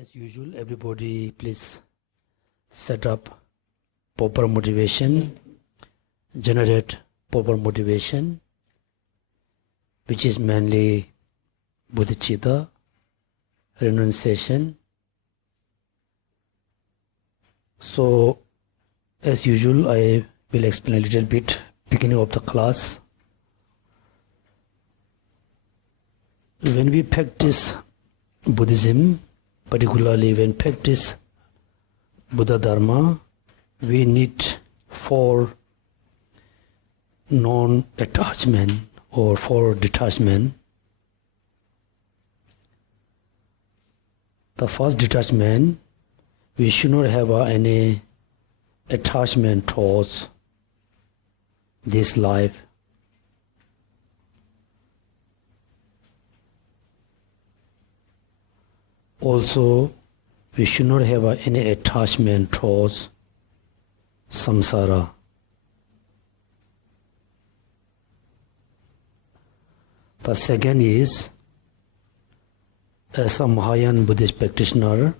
As usual, everybody please set up proper motivation, generate proper motivation, which is mainly bodhicitta, renunciation. So, as usual, I will explain a little bit beginning of the class. When we practice Buddhism, particularly when practice Buddha Dharma, we need 4 non-attachment or 4 detachment. The first detachment, we should not have any attachment towards this life. Also, we should not have any attachment towards samsara. The second is, as a Mahayana Buddhist practitioner,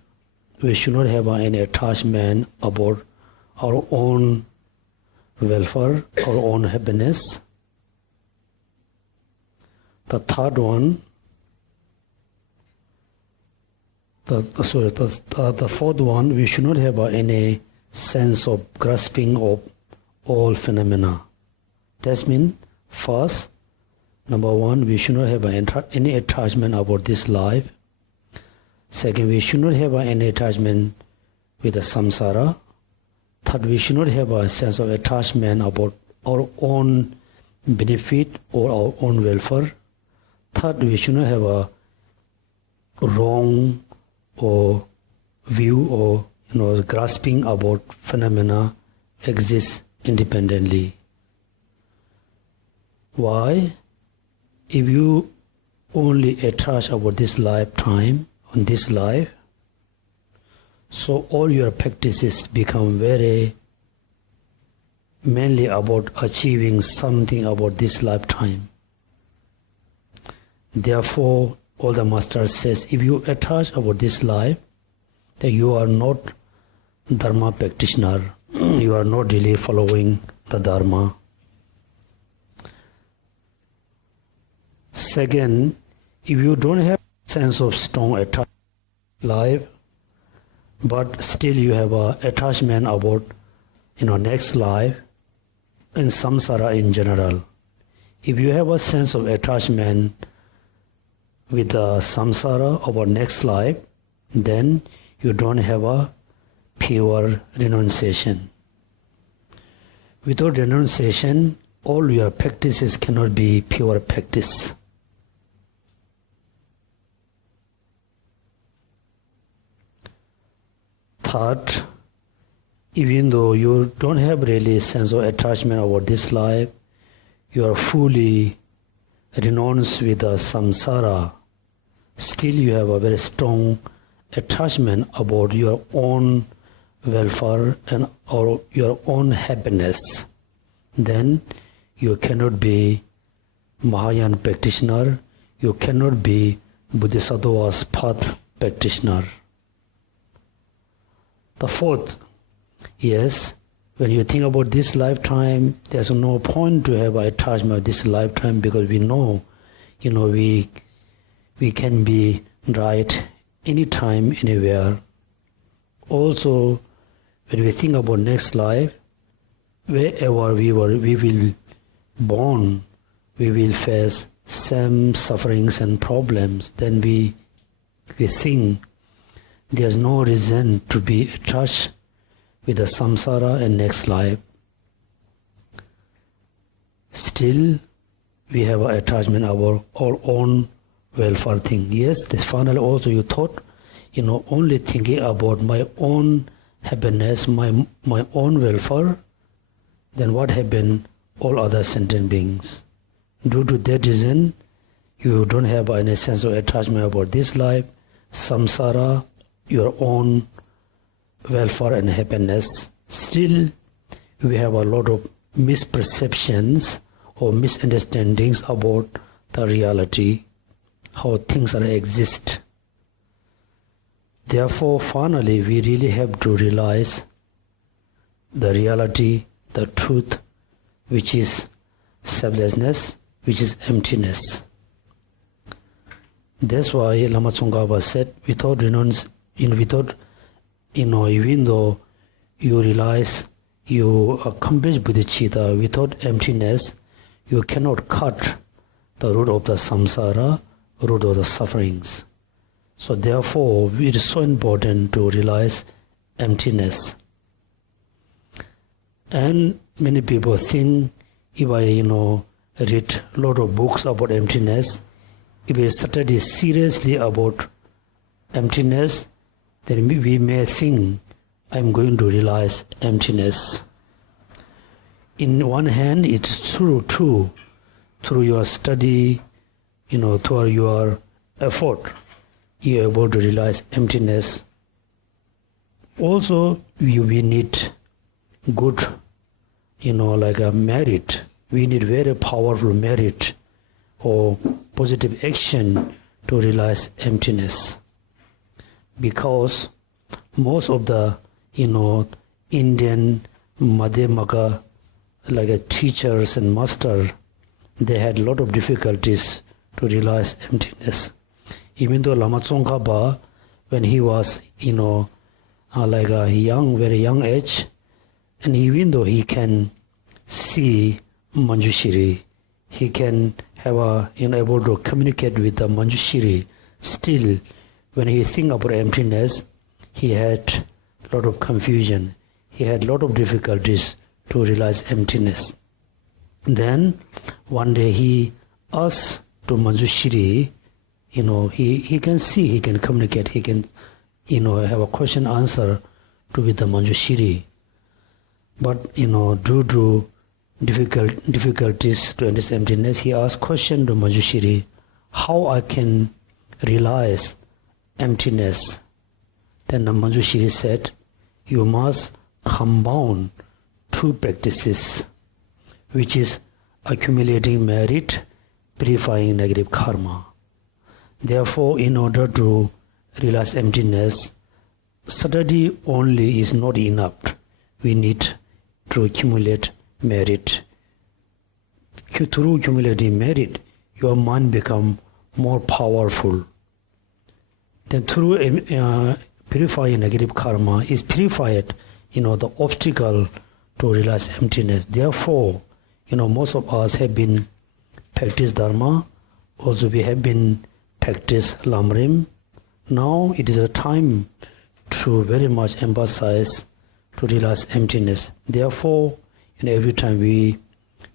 we should not have any attachment about our own welfare, our own happiness. The third one, the fourth one, we should not have any sense of grasping of all phenomena. That means, first, number 1, we should not have any attachment about this life. Second, we should not have any attachment with the samsara. Third, we should not have a sense of attachment about our own benefit or our own welfare. Third, we should not have a wrong or view or grasping about phenomena exist independently. Why? If you only attach about this lifetime, on this life, so all your practices become very mainly about achieving something about this lifetime. Therefore, all the masters says, if you attach about this life, then you are not Dharma practitioner. You are not really following the Dharma. Second, if you don't have sense of strong attachment life, but still you have a attachment about next life and samsara in general. If you have a sense of attachment with the samsara about next life, then you don't have a pure renunciation. Without renunciation, all your practices cannot be pure practice. Third, even though you don't have really a sense of attachment about this life, you are fully renounced with the samsara, still you have a very strong attachment about your own welfare and or your own happiness, then you cannot be Mahayana practitioner, you cannot be Bodhisattva's path practitioner. The fourth, yes, when you think about this lifetime, there's no point to have attachment this lifetime, because we know, we can be right anytime, anywhere. Also, when we think about next life, wherever we will born, we will face same sufferings and problems. Then we think there's no reason to be attached with the samsara and next life. Still, we have an attachment about our own welfare thing. Yes, this finally also you thought, only thinking about my own happiness, my own welfare, then what happened? All other sentient beings. Due to that reason, you don't have any sense of attachment about this life, samsara, your own welfare and happiness. Still, we have a lot of misperceptions or misunderstandings about the reality, how things are exist. Therefore, finally, we really have to realize the reality, the truth, which is selflessness, which is emptiness. That's why Lama Tsongkhapa said, without renouncing, even though you realize you accomplish bodhicitta, without emptiness, you cannot cut the root of the samsara, root of the sufferings. So therefore, it is so important to realize emptiness. And many people think, if I, read a lot of books about emptiness, if I study seriously about emptiness, then we may think I'm going to realize emptiness. In one hand, it's true, through your study, through your effort, you're able to realize emptiness. Also, we need good, like a merit. We need very powerful merit or positive action to realize emptiness. Because most of the, Indian Madhyamaka, like teachers and master, they had a lot of difficulties to realize emptiness. Even though Lama Tsongkhapa, when he was, like a very young age, and even though he can see Manjushri, he can have able to communicate with the Manjushri, still, when he think about emptiness, he had a lot of confusion. He had a lot of difficulties to realize emptiness. Then, one day he asked to Manjushri, he can see, he can communicate, he can, have a question answer with the Manjushri. But, due to difficulties to understand emptiness, he asked question to Manjushri, how I can realize emptiness? Then the Manjushri said, you must compound two practices, which is accumulating merit, purifying negative karma. Therefore, in order to realize emptiness, study only is not enough. We need to accumulate merit. Through accumulating merit, your mind becomes more powerful. Then through purifying negative karma is purified, the obstacle to realize emptiness. Therefore, most of us have been practice Dharma. Also, we have been practice Lamrim. Now it is a time to very much emphasize to realize emptiness. Therefore, every time we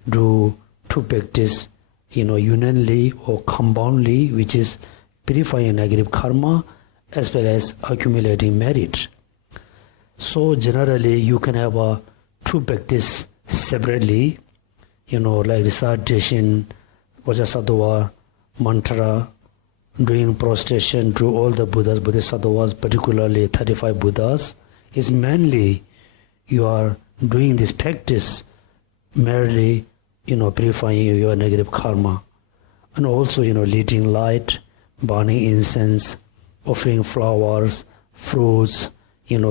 do to practice, unionly or compoundly, which is purifying negative karma as well as accumulating merit. So generally, you can have a two practice separately, like recitation, Vajrasattva, mantra, doing prostration to all the Buddhas, Bodhisattvas, particularly 35 Buddhas, is mainly you are doing this practice merely, purifying your negative karma. And also, leading light, burning incense, offering flowers, fruits,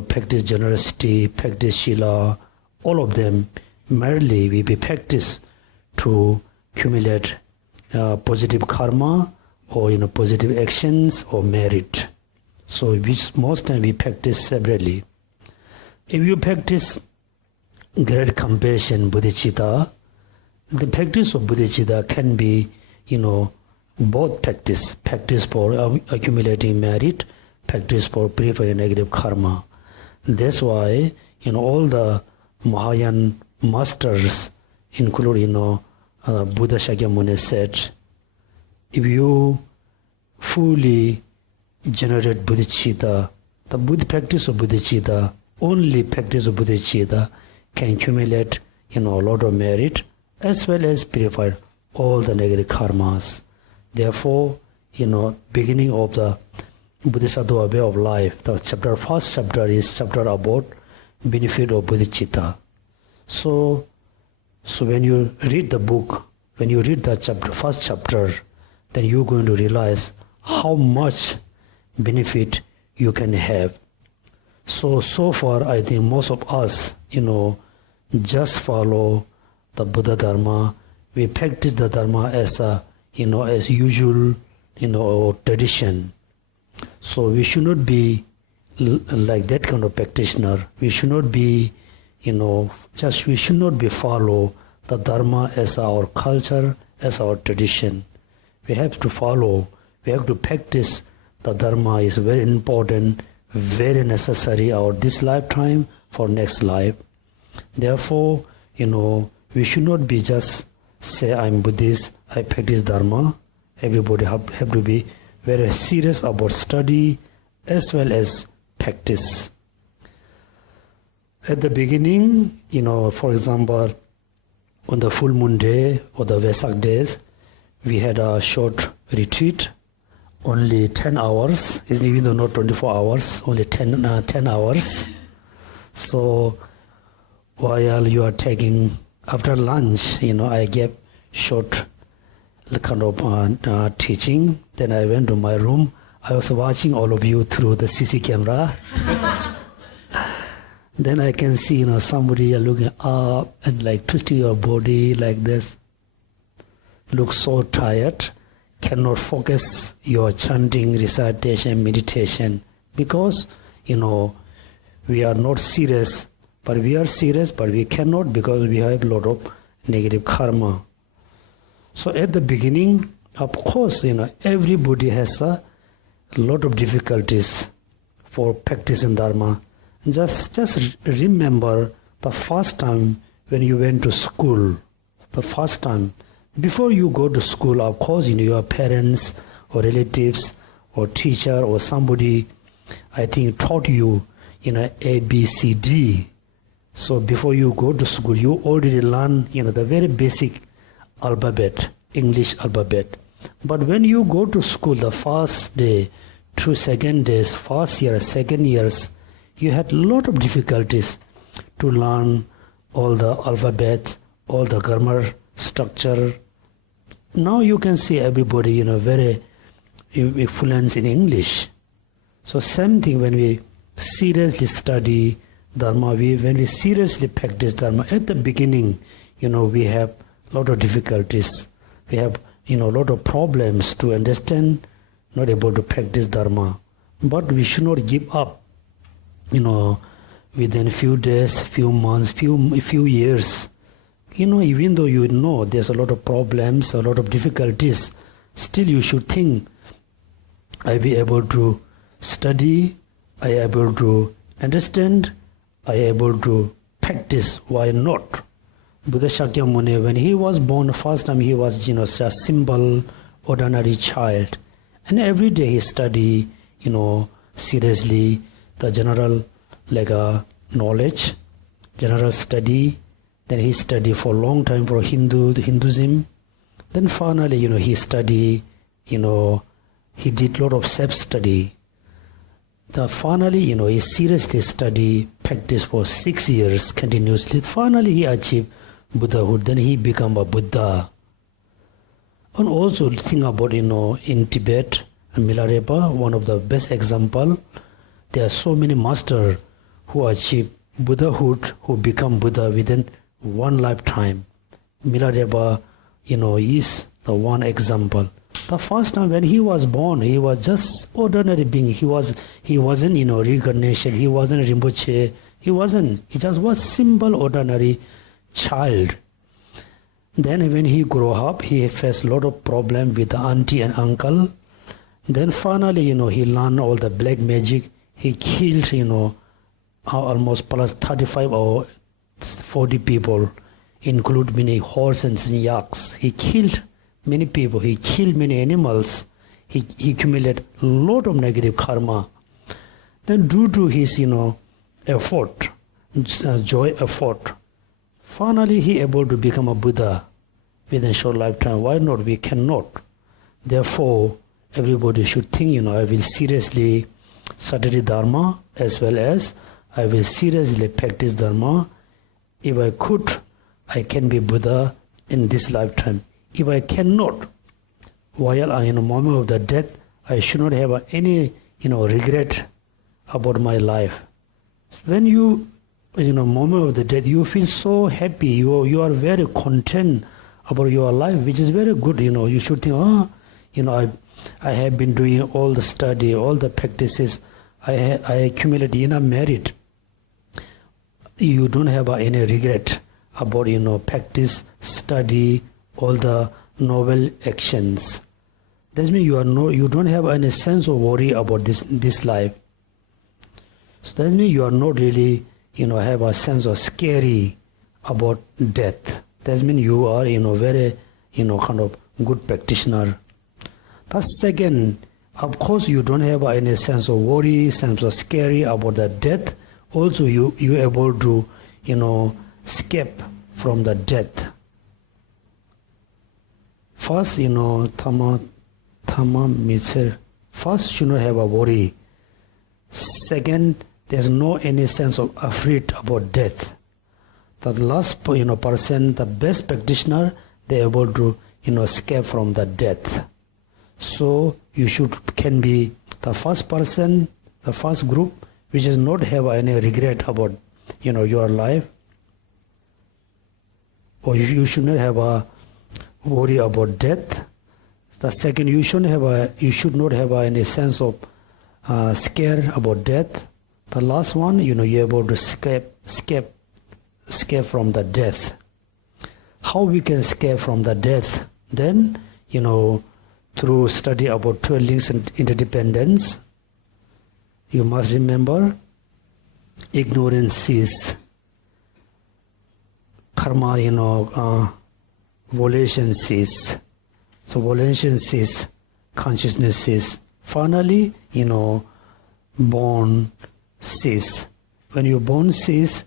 practice generosity, practice shila, all of them merely will be practiced to accumulate positive karma or positive actions or merit. So most time we practice separately. If you practice great compassion, bodhicitta, the practice of bodhicitta can be, both practice for accumulating merit, practice for purifying negative karma. That's why, all the Mahayana masters, including, Buddha Shakyamuni said, if you fully generate bodhicitta, the practice of bodhicitta, only practice of bodhicitta can accumulate, a lot of merit as well as purify all the negative karmas. Therefore, beginning of the Bodhisattva way of life, the first chapter is chapter about benefit of bodhicitta. So when you read the book, when you read the first chapter, then you're going to realize how much benefit you can have. So far, I think most of us, just follow the Buddha Dharma. We practice the Dharma as as usual, tradition. So we should not be like that kind of practitioner. We should not be, we should not be follow the Dharma as our culture, as our tradition. We have to follow, we have to practice the Dharma is very important, very necessary our this lifetime for next life. Therefore, we should not be just say I'm Buddhist, I practice Dharma. Everybody have to be very serious about study as well as practice. At the beginning, for example, on the full moon day or the Vesak days, we had a short retreat, only 10 hours, even though not 24 hours, only 10 hours. So while you are taking, after lunch, I gave short kind of teaching. Then I went to my room. I was watching all of you through the CC camera. Then I can see, somebody looking up and like twisting your body like this. Look so tired, cannot focus your chanting, recitation, meditation, because, we are not serious, but we are serious, but we cannot because we have a lot of negative karma. So at the beginning, of course, everybody has a lot of difficulties for practicing Dharma. Just remember the first time when you went to school, the first time. Before you go to school, of course, your parents or relatives or teacher or somebody, I think, taught you, A, B, C, D. So before you go to school, you already learn, the very basic alphabet, English alphabet. But when you go to school the first day, 2 second days, first year, second years, you had a lot of difficulties to learn all the alphabet, all the grammar structure. Now you can see everybody, very fluent in English. So same thing when we seriously study Dharma, when we seriously practice Dharma, at the beginning, we have a lot of difficulties. We have, a lot of problems to understand, not able to practice Dharma. But we should not give up, within few days, few months, few years. Even though there's a lot of problems, a lot of difficulties, still you should think, I be able to study, I able to understand, I able to practice, why not? Buddha Shakyamuni, when he was born, the first time he was, a simple, ordinary child. And every day he study, seriously, the general, knowledge, general study. Then he studied for a long time for Hinduism. Then finally, he studied, he did a lot of self-study. Then finally, he seriously studied, practiced for 6 years continuously. Finally, he achieved Buddhahood. Then he became a Buddha. And also think about, in Tibet and Milarepa, one of the best example, there are so many masters who achieve Buddhahood, who become Buddha within one lifetime. Milarepa, is the one example. The first time when he was born, he was just ordinary being. He wasn't, reincarnation. He wasn't Rinpoche. He just was simple, ordinary child. Then when he grew up, he faced a lot of problem with the auntie and uncle. Then finally, he learned all the black magic. He killed, almost plus 35 or 40 people, include many horses and yaks. He killed many people. He killed many animals. He accumulated a lot of negative karma. Then due to his, effort, joy effort, finally he able to become a Buddha within a short lifetime. Why not? We cannot. Therefore, everybody should think, I will seriously study Dharma as well as I will seriously practice Dharma. If I could, I can be Buddha in this lifetime. If I cannot, while I am in a moment of the death, I should not have any, regret about my life. When you moment of the death, you feel so happy. You are very content about your life, which is very good. You should think, I have been doing all the study, all the practices. I accumulated enough merit. You don't have any regret about practice, study, all the noble actions. That means you don't have any sense of worry about this life. So that means you are not really have a sense of scary about death. That means you are very kind of good practitioner. The second, of course, you don't have any sense of worry, sense of scary about the death. Also, you able to escape from the death. First, Tama Mitser. First, you don't have a worry. Second, there's no any sense of afraid about death. The last person, the best practitioner, they're able to escape from the death. So you can be the first person, the first group, which does not have any regret about your life, or you should not have a worry about death. The second, you should not have any sense of scare about death. The last one, you're able to escape from the death. How we can escape from the death? Then, through study about 12 links and interdependence, you must remember ignorance cease, karma, volition cease. So volition cease, consciousness cease. Finally, born cease. When you born cease,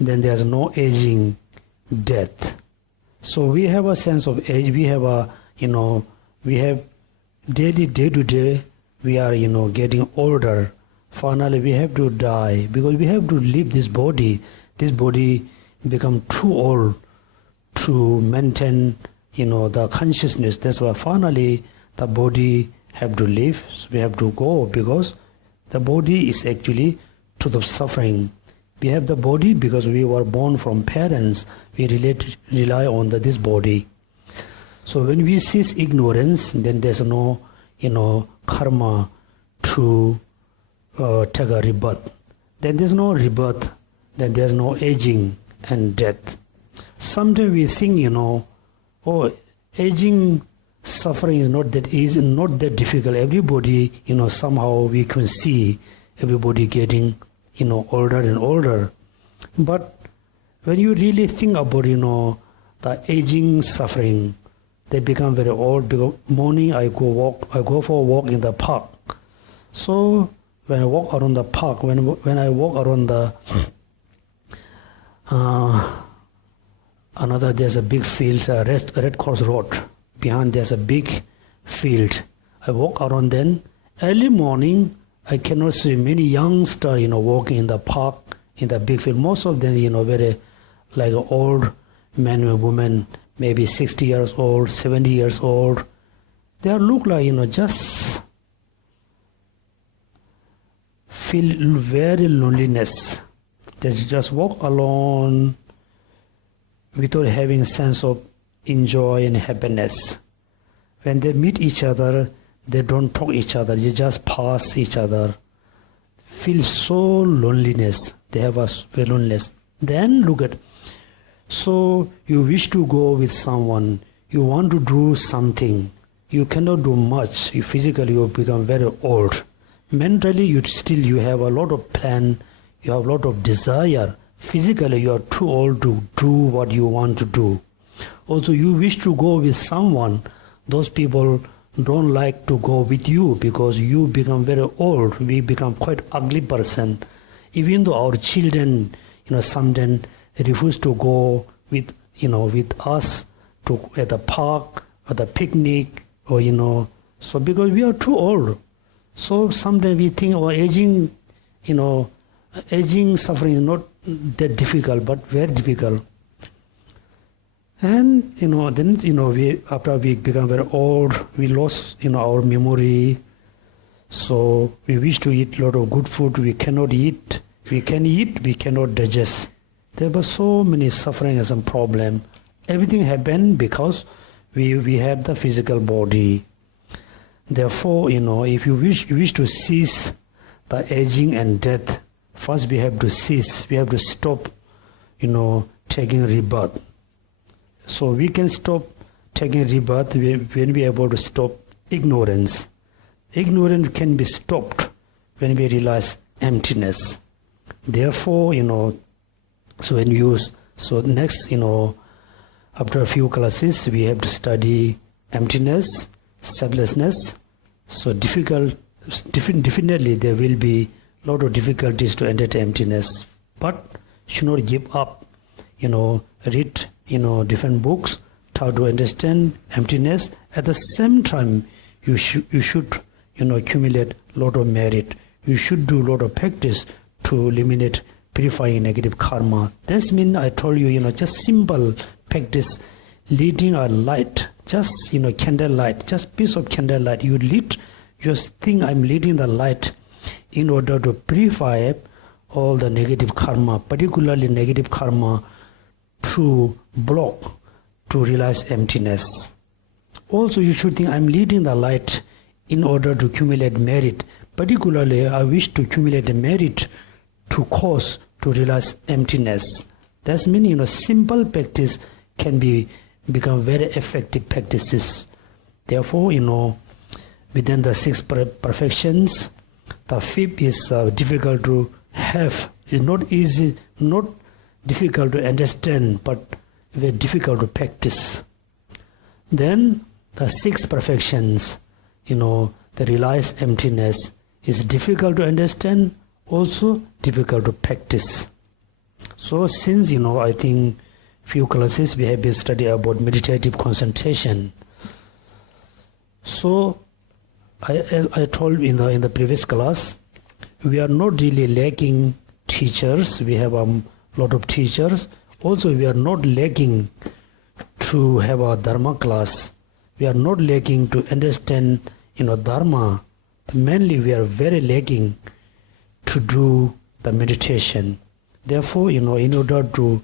then there's no aging, death. So we have a sense of age. We have we have day to day, we are getting older. Finally, we have to die because we have to leave this body. This body become too old to maintain the consciousness. That's why finally the body have to leave. So we have to go because the body is actually to the suffering. We have the body because we were born from parents. We rely on this body. So when we cease ignorance, then there's no karma to take a rebirth. Then there's no rebirth. Then there's no aging and death. Sometimes we think aging suffering is not that easy, not that difficult. Everybody somehow we can see everybody getting older and older. But when you really think about the aging suffering, they become very old. Because morning I go for a walk in the park. So when I walk around the park, when I walk around the there's a big field, Red Cross Road. Behind there's a big field. I walk around then. Early morning, I cannot see many youngsters, walking in the park, in the big field. Most of them, very like old men and women, maybe 60 years old, 70 years old. They look like, just feel very loneliness. They just walk alone without having sense of enjoy and happiness. When they meet each other, they don't talk each other. They just pass each other. Feel so loneliness. They have a loneliness. Then look at. So you wish to go with someone. You want to do something. You cannot do much. You physically you become very old. Mentally you have a lot of plan. You have a lot of desire. Physically you are too old to do what you want to do. Also you wish to go with someone. Those people don't like to go with you because you become very old. We become quite ugly person. Even though our children, sometimes refuse to go with, with us to at the park or the picnic or, so because we are too old. So sometimes we think aging, aging suffering is not that difficult, but very difficult. And, then, we after we become very old, we lost, our memory. So we wish to eat a lot of good food, we cannot eat. We can eat, we cannot digest. There were so many suffering and some problem. Everything happened because we have the physical body. Therefore, if you wish to cease the aging and death, first we have to cease, we have to stop, taking rebirth. So we can stop taking rebirth when we are able to stop ignorance. Ignorance can be stopped when we realize emptiness. Therefore, so next, after a few classes, we have to study emptiness, selflessness. So definitely there will be a lot of difficulties to enter emptiness, but should not give up. Read different books, try to understand emptiness. At the same time, you should accumulate a lot of merit. You should do a lot of practice to eliminate purifying negative karma. That means I told you, just simple practice, leading a light, just candle light, just piece of candle light. You lit, just think I'm leading the light in order to purify all the negative karma, particularly negative karma, to block, to realize emptiness. Also, you should think I'm leading the light in order to accumulate merit. Particularly, I wish to accumulate merit to cause to realize emptiness. That means, simple practice can become very effective practices. Therefore, within the 6 perfections, the 5th is difficult to have. It's not easy, not difficult to understand, but very difficult to practice. Then the 6 perfections, the realize emptiness, is difficult to understand, also difficult to practice. So since, I think few classes we have been studying about meditative concentration. So as I told in the previous class, we are not really lacking teachers. We have a lot of teachers. Also, we are not lacking to have a Dharma class. We are not lacking to understand, Dharma. Mainly, we are very lacking to do the meditation. Therefore, in order to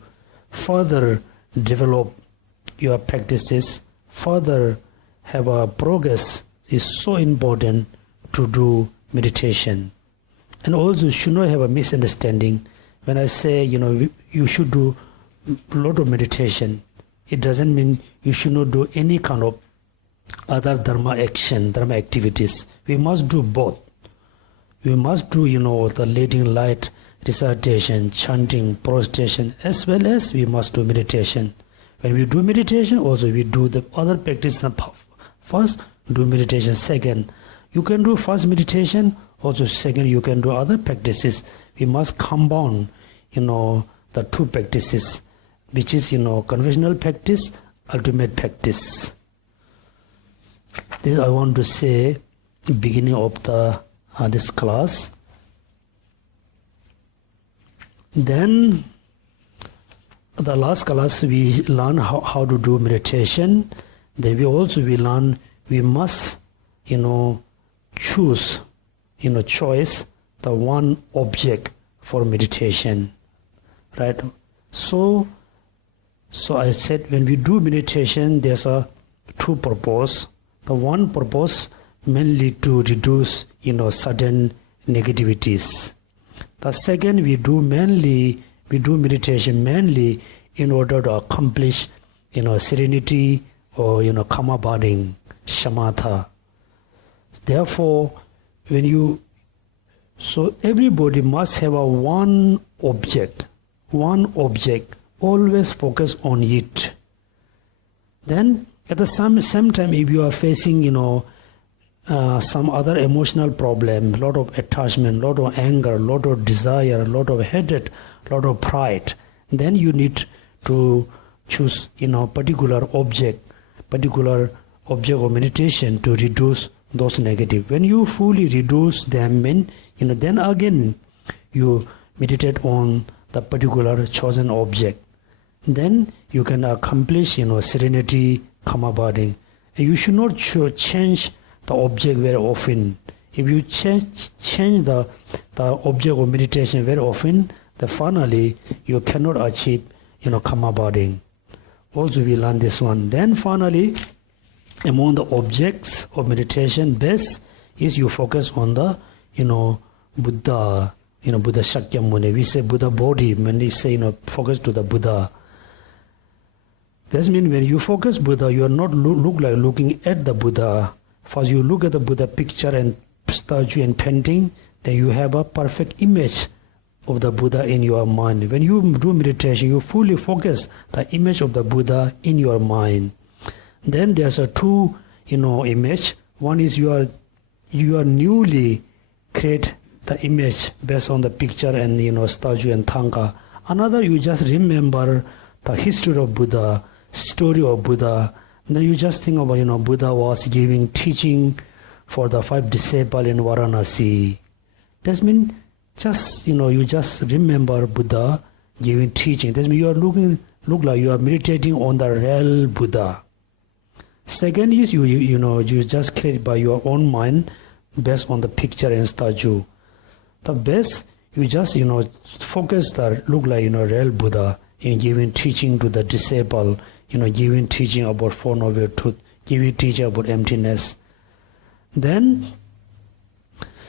further develop your practices, further have a progress, is so important to do meditation. And also, should not have a misunderstanding. When I say, you should do a lot of meditation, it doesn't mean you should not do any kind of other Dharma action, Dharma activities. We must do both. We must do, the leading light, recitation, chanting, prostration, as well as we must do meditation. When we do meditation, also we do the other practice. First, do meditation. Second, you can do first meditation. Also, second, you can do other practices. We must combine, the 2 practices, which is, conventional practice, ultimate practice. This I want to say beginning of this class. Then the last class we learn how to do meditation. Then we learn we must choose choice the one object for meditation, right? So I said when we do meditation, there's a 2 purpose. The one purpose mainly to reduce sudden negativities. The second, we do meditation mainly in order to accomplish serenity or karma burning, shamatha. Therefore, so everybody must have a one object, always focus on it. Then at the same time, if you are facing some other emotional problem, lot of attachment, lot of anger, lot of desire, lot of hatred, lot of pride, then you need to choose particular object of meditation to reduce those negative. When you fully reduce them, then again you meditate on the particular chosen object. Then you can accomplish serenity, karma burning. You should not change the object very often. If you change the object of meditation very often, then finally you cannot achieve, karma bonding. Also we learn this one. Then finally, among the objects of meditation, best is you focus on the, Buddha, Buddha Shakyamuni. We say Buddha body, when we say, focus to the Buddha. That means when you focus Buddha, you are not look like looking at the Buddha. First you look at the Buddha picture and statue and painting, then you have a perfect image of the Buddha in your mind. When you do meditation, you fully focus the image of the Buddha in your mind. Then there's a two, image. One is you are newly create the image based on the picture and statue and thangka. Another, you just remember the history of Buddha, story of Buddha. And then you just think about Buddha was giving teaching for the 5 disciples in Varanasi. That means just you just remember Buddha giving teaching. That means you are look like you are meditating on the real Buddha. Second is you just create by your own mind based on the picture and statue. The best, you just focus the look like real Buddha in giving teaching to the disciple, giving teaching about Four Noble Truth, giving teaching about emptiness. Then,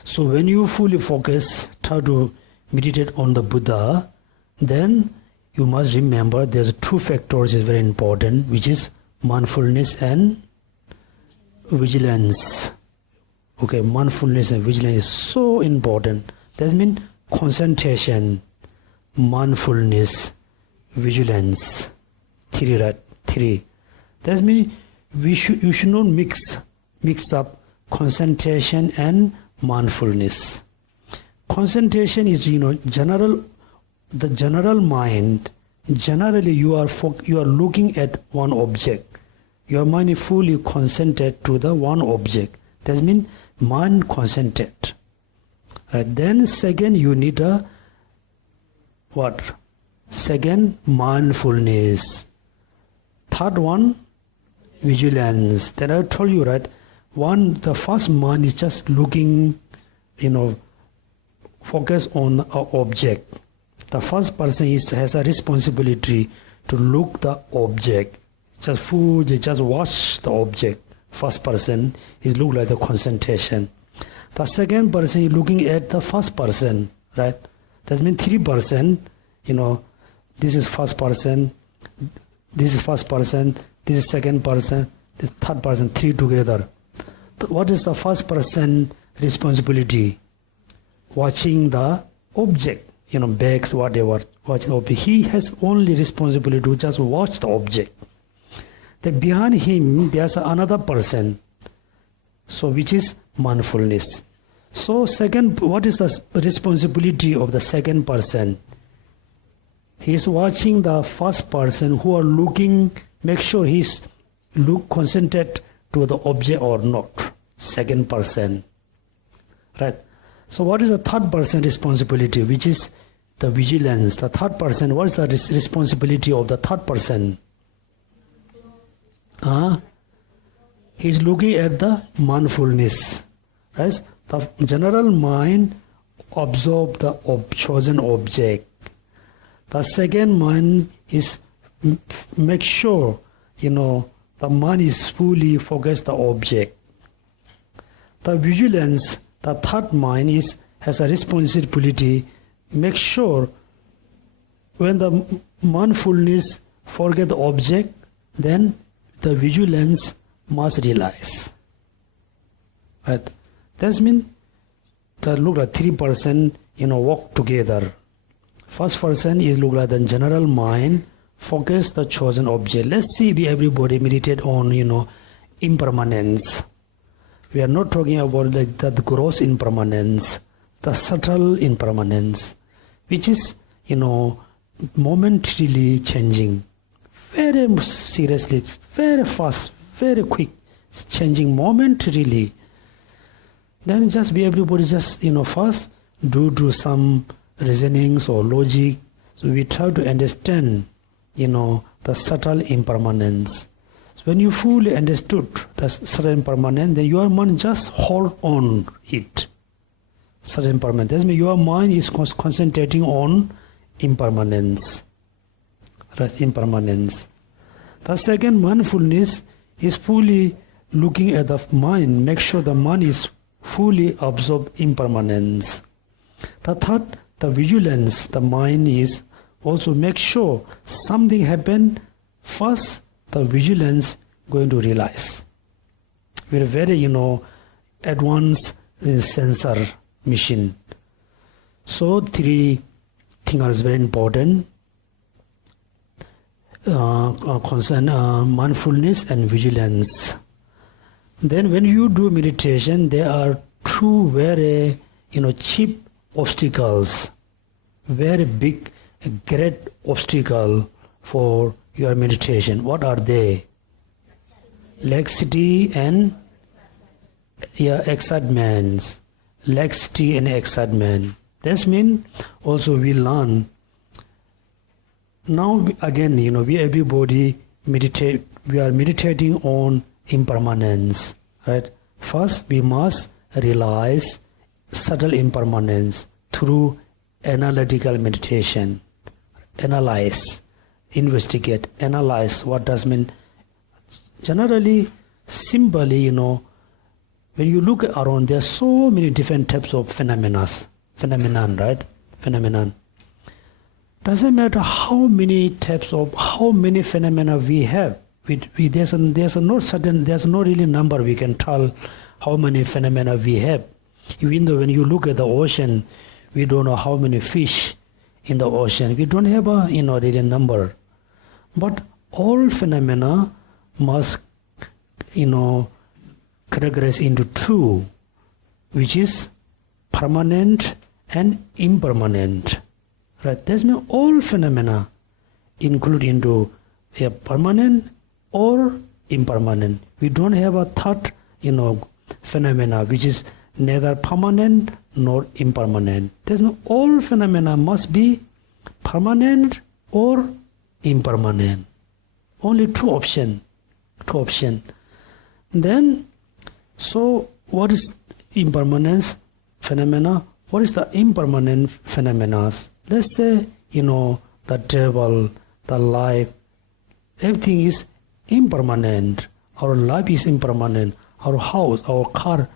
so when you fully focus, try to meditate on the Buddha, then you must remember there's 2 factors is very important, which is mindfulness and vigilance. Okay, mindfulness and vigilance is so important. That means concentration, mindfulness, vigilance. 3, right? 3. That means you should not mix up concentration and mindfulness. Concentration is the general mind. Generally you are looking at one object. Your mind is fully concentrated to the one object. That means mind concentrate. Right? Then second, you need a what? Second, mindfulness. Third one, vigilance. Then I told you, right? The first mind is just looking, focus on an object. The first person has a responsibility to look the object. Just watch the object. First person is look like the concentration. The second person is looking at the first person, right? That means 3 person, this is first person, this is first person, this is second person, this third person, 3 together. What is the first person responsibility? Watching the object, bags, whatever, watching the object. He has only responsibility to just watch the object. Then behind him, there's another person, so which is mindfulness. So second, what is the responsibility of the second person? He is watching the first person who are looking, make sure he's concentrate to the object or not. Second person, right? So what is the third person responsibility, which is the vigilance? The third person, what is the responsibility of the third person? He's looking at the mindfulness. Right? The general mind absorb the chosen object. The second mind is make sure the mind is fully focused the object. The vigilance, the third mind has a responsibility, make sure when the mindfulness forget the object, then the vigilance must realize. Right? That means the look like 3 person walk together. First person is look like the general mind, focus the chosen object. Let's see, everybody meditate on impermanence. We are not talking about like the gross impermanence, the subtle impermanence, which is momentarily changing, very seriously, very fast, very quick, it's changing momentarily. Then just everybody just first do some reasonings or logic. So we try to understand the subtle impermanence. So when you fully understood the subtle impermanent, then your mind just hold on it. Subtle impermanent. That means your mind is concentrating on impermanence. Right? Impermanence. The second, mindfulness is fully looking at the mind, make sure the mind is fully absorbed impermanence. The third, the vigilance, the mind is also make sure something happened. First, the vigilance going to realize. We're very, advanced sensor machine. So three things are very important. Concern mindfulness and vigilance. Then when you do meditation, there are two very, cheap obstacles, very big, great obstacle for your meditation. What are they? Laxity and excitement. Laxity and excitement. That means also we learn. Now again, we everybody meditate. We are meditating on impermanence, right? First, we must realize subtle impermanence through analytical meditation. Analyze, investigate, analyze. What does mean? Generally, simply, when you look around, there are so many different types of phenomenon, right? Phenomenon. Doesn't matter how many types of, how many phenomena we have. There's no really number we can tell how many phenomena we have. Even though when you look at the ocean, we don't know how many fish in the ocean. We don't have a really number. But all phenomena must categorize into two, which is permanent and impermanent. Right? That means all phenomena include into a permanent or impermanent. We don't have a third, phenomena which is neither permanent nor impermanent. That means all phenomena must be permanent or impermanent. Only two options. Then, so what is impermanence phenomena? What is the impermanent phenomena? Let's say, the devil, the life, everything is impermanent. Our life is impermanent. Our house, our car,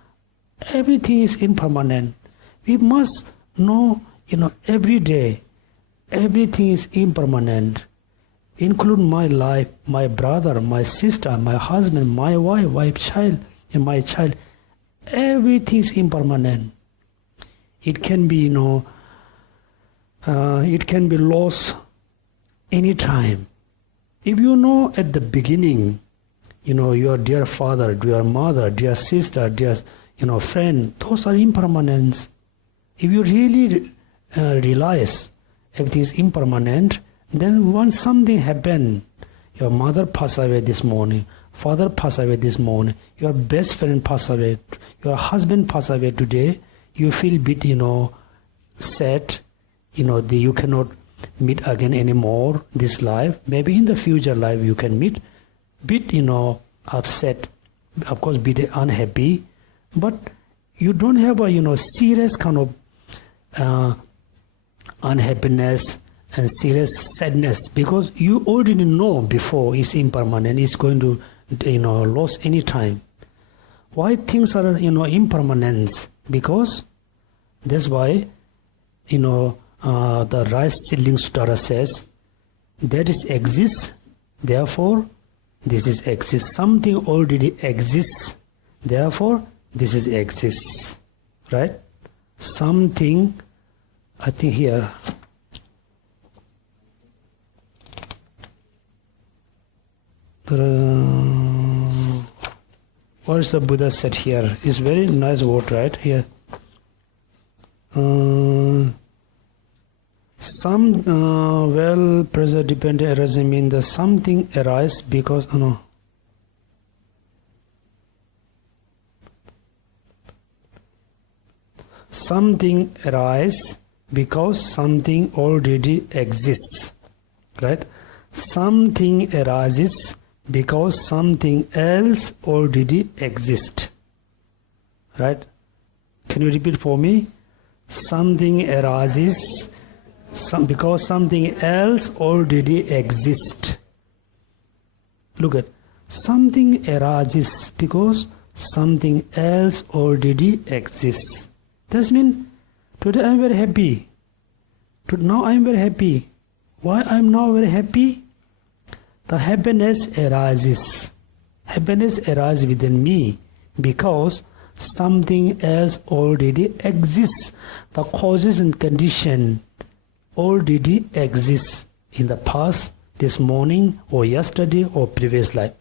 everything is impermanent. We must know, every day, everything is impermanent. Include my life, my brother, my sister, my husband, my wife, child, and my child. Everything is impermanent. It can be, it can be lost anytime. If you know at the beginning, your dear father, dear mother, dear sister, dear, friend, those are impermanents. If you really realize everything is impermanent, then once something happened, your mother passed away this morning, father passed away this morning, your best friend passed away, your husband passed away today, you feel a bit, sad, you cannot meet again anymore this life. Maybe in the future life you can meet, bit, upset, of course, bit unhappy, but you don't have a, serious kind of unhappiness and serious sadness, because you already know before it's impermanent, it's going to, lose any time. Why things are, impermanence? Because that's why, the Rice Seedling Sutara says, that is exists, therefore this is exists. Something already exists, therefore this is exists. Right? Something, I think here, what is the Buddha said here? It's very nice word, right? Here. Some well-present dependent arising mean the something arise because something arise because something already exists, right? Something arises because something else already exists. Right? Can you repeat for me? Something arises because something else already exists. Look at, something arises because something else already exists. That means today I am very happy. Now I am very happy. Why I am now very happy? The happiness arises. Happiness arises within me because something else already exists. The causes and condition already exists in the past, this morning, or yesterday, or previous life.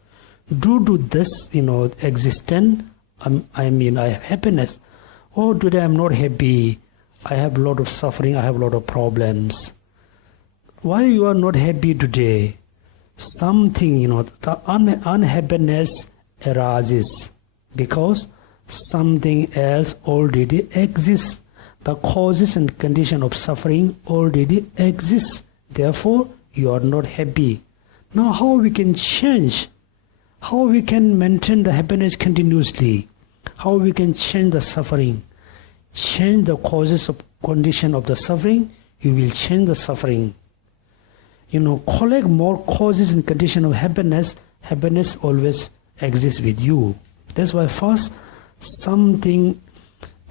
Due to this, existence, I have happiness. Oh, today I am not happy. I have a lot of suffering. I have a lot of problems. Why you are not happy today? Something, the unhappiness arises because something else already exists. The causes and condition of suffering already exist. Therefore, you are not happy. Now, how we can change? How we can maintain the happiness continuously? How we can change the suffering? Change the causes of condition of the suffering, you will change the suffering. Collect more causes and condition of happiness. Happiness always exists with you. That's why first, something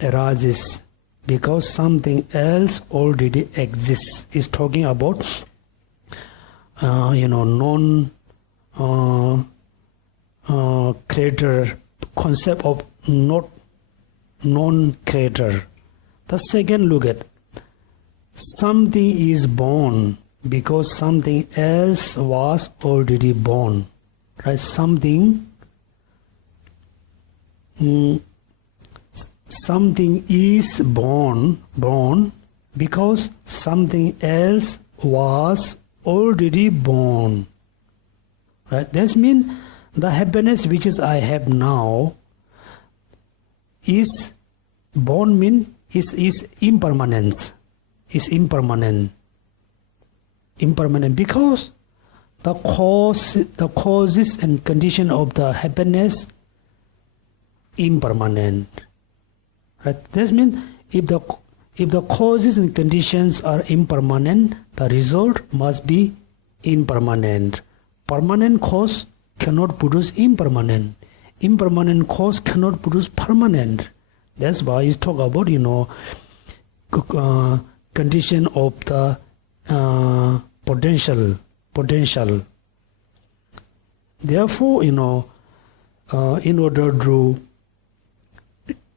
arises because something else already exists. Is talking about creator, concept of not non-creator. The second, look at, something is born because something else was already born. Right? Something is born because something else was already born. Right? That means the happiness which is I have now is born, mean is impermanence. Is impermanent because the causes and condition of the happiness impermanent. Right? That means if the causes and conditions are impermanent, the result must be impermanent. Permanent cause cannot produce impermanent. Impermanent cause cannot produce permanent. That's why he talk about condition of the potential. Therefore, in order to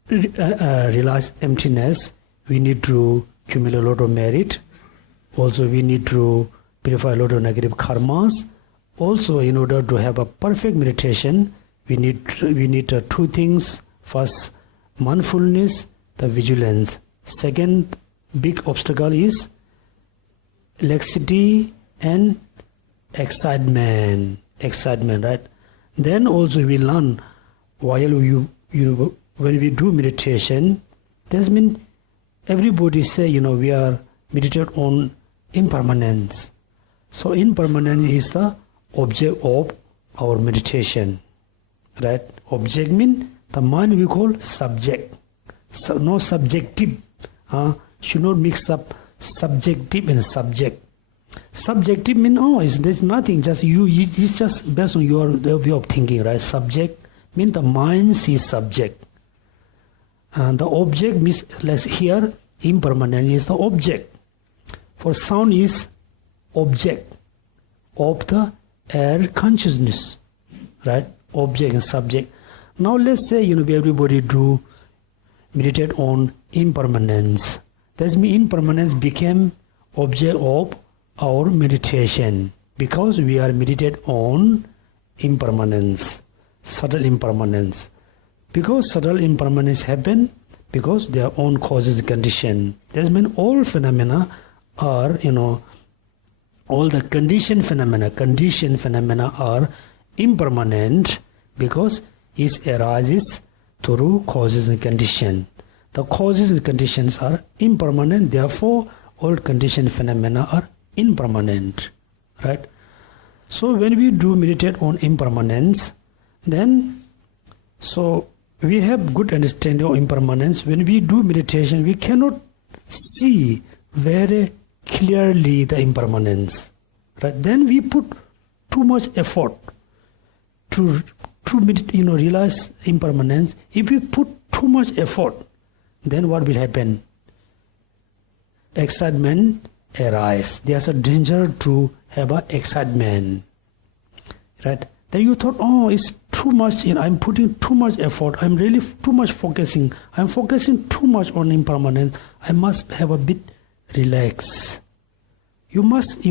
realize emptiness, we need to accumulate a lot of merit. Also, we need to purify a lot of negative karmas. Also, in order to have a perfect meditation, we need two things. First, mindfulness, the vigilance. Second big obstacle is laxity and excitement, right? Then also we learn while when we do meditation, that means everybody say, we are meditate on impermanence. So impermanence is the object of our meditation, right? Object means the mind we call subject. So no subjective. Should not mix up subjective and subject. Subjective means there's nothing. Just it's just based on your way of thinking, right? Subject means the mind sees subject. And the object means, let's here, impermanent is the object. For sound is object of the air consciousness, right? Object and subject. Now let's say, everybody do meditate on impermanence. That means impermanence became object of our meditation because we are meditate on impermanence, subtle impermanence. Because subtle impermanence happen because their own causes and condition. That means all phenomena are, all the conditioned phenomena are impermanent because it arises through causes and condition. The causes and conditions are impermanent, therefore all conditioned phenomena are impermanent. Right? So when we do meditate on impermanence, then so we have good understanding of impermanence. When we do meditation, we cannot see very clearly the impermanence. Right? Then we put too much effort to realize impermanence. If we put too much effort, then what will happen? Excitement arise. There's a danger to have an excitement. Right? Then you thought, oh, it's too much, I'm putting too much effort, I'm really too much focusing, I'm focusing too much on impermanence, I must have a bit relax. You must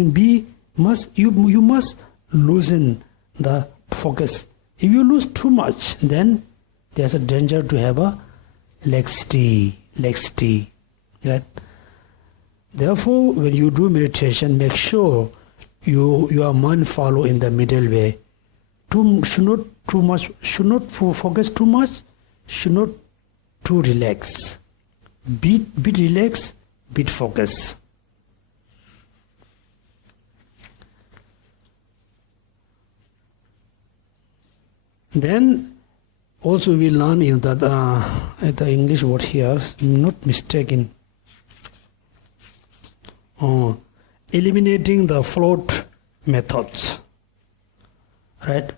loosen the focus. If you lose too much, then there's a danger to have a laxity. Right? Therefore, when you do meditation, make sure your mind follow in the middle way. Should not focus too much, should not too relax. Bit relax, bit focus. Then also we learn that the English word here, not mistaken. Eliminating the float methods. Right?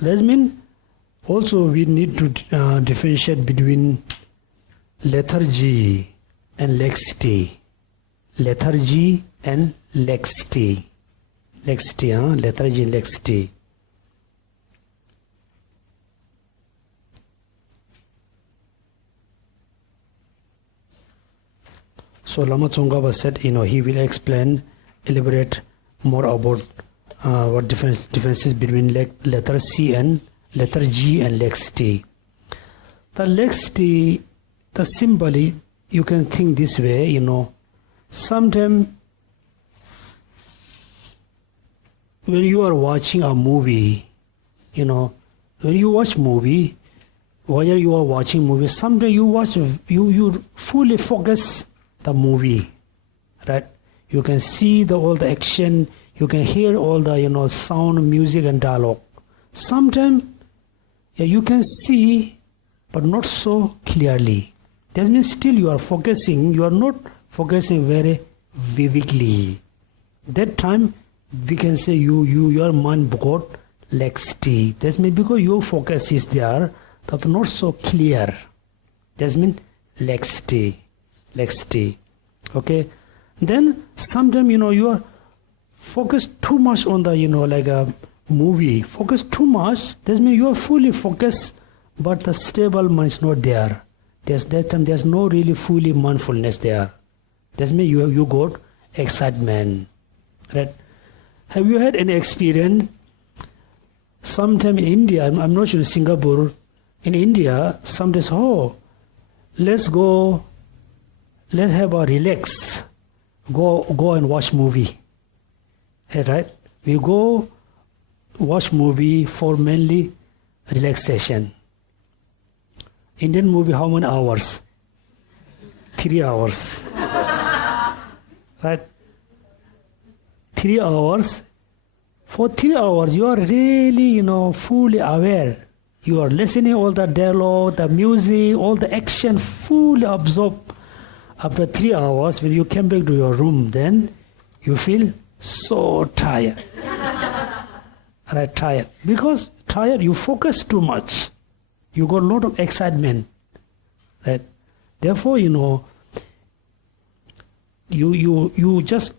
That means also we need to differentiate between lethargy and laxity. Lethargy and laxity. Lethargy and laxity. So Lama Tsongkhapa said, he will elaborate more about what differences between lethargy and laxity. The laxity, the symbol, you can think this way, sometimes when you are watching a movie, when you watch movie, while you are watching movie, sometimes you fully focus the movie, right? You can see all the action, you can hear all the sound, music and dialogue. Sometimes you can see, but not so clearly. That means still you are focusing, you are not focusing very vividly. That time we can say your mind got laxity. That means because your focus is there, but not so clear. That means laxity. Okay. Then sometimes you are focused too much on the like a movie. Focus too much. That means you are fully focused, but the stable mind is not there. There's no really fully mindfulness there. That means you got excitement. Right? Have you had any experience? Sometime in India, I'm not sure in Singapore. In India, sometimes let's have a relax. Go and watch movie. Right? We go watch movie for mainly relaxation. Indian movie, how many hours? 3 hours. Right? 3 hours. For 3 hours, you are really, fully aware. You are listening all the dialogue, the music, all the action, fully absorbed. After 3 hours, when you come back to your room, then you feel so tired. Right, tired. Because tired, you focus too much. You got a lot of excitement. Right? Therefore, you just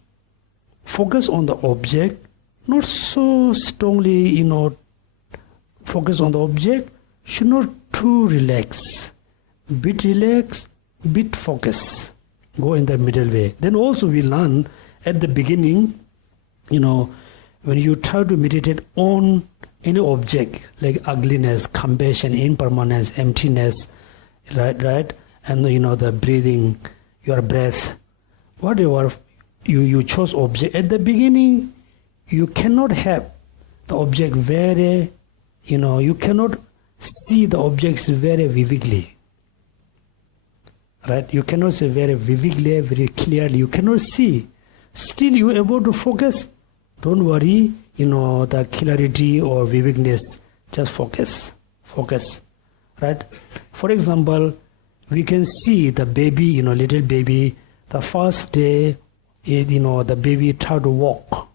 focus on the object, not so strongly, focus on the object, should not too relax. Bit relax, bit focus. Go in the middle way. Then also we learn at the beginning, when you try to meditate on any object like ugliness, compassion, impermanence, emptiness, right? And the breathing, your breath, whatever you chose object. At the beginning, you cannot have the object very, you cannot see the objects very vividly. Right? You cannot see very vividly, very clearly. You cannot see. Still, you are able to focus Don't worry, the clarity or vividness. Just focus. Focus. Right? For example, we can see the baby, little baby, the first day, the baby try to walk.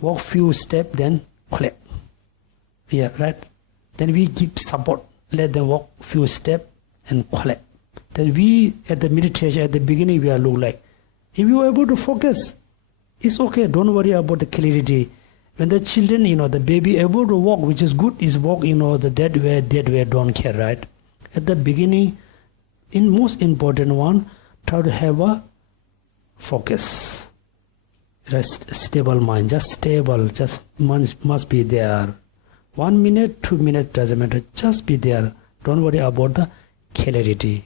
Walk few steps, then collect. Yeah, right? Then we give support. Let them walk few steps and collect. Then we, at the meditation, at the beginning, we are look like, if you are able to focus, it's okay. Don't worry about the clarity. When the children, the baby able to walk, which is good, is walk, the dead way, don't care, right? At the beginning, in most important one, try to have a focus. Rest, stable mind, just stable, just must be there. 1 minute, 2 minutes, doesn't matter, just be there. Don't worry about the clarity,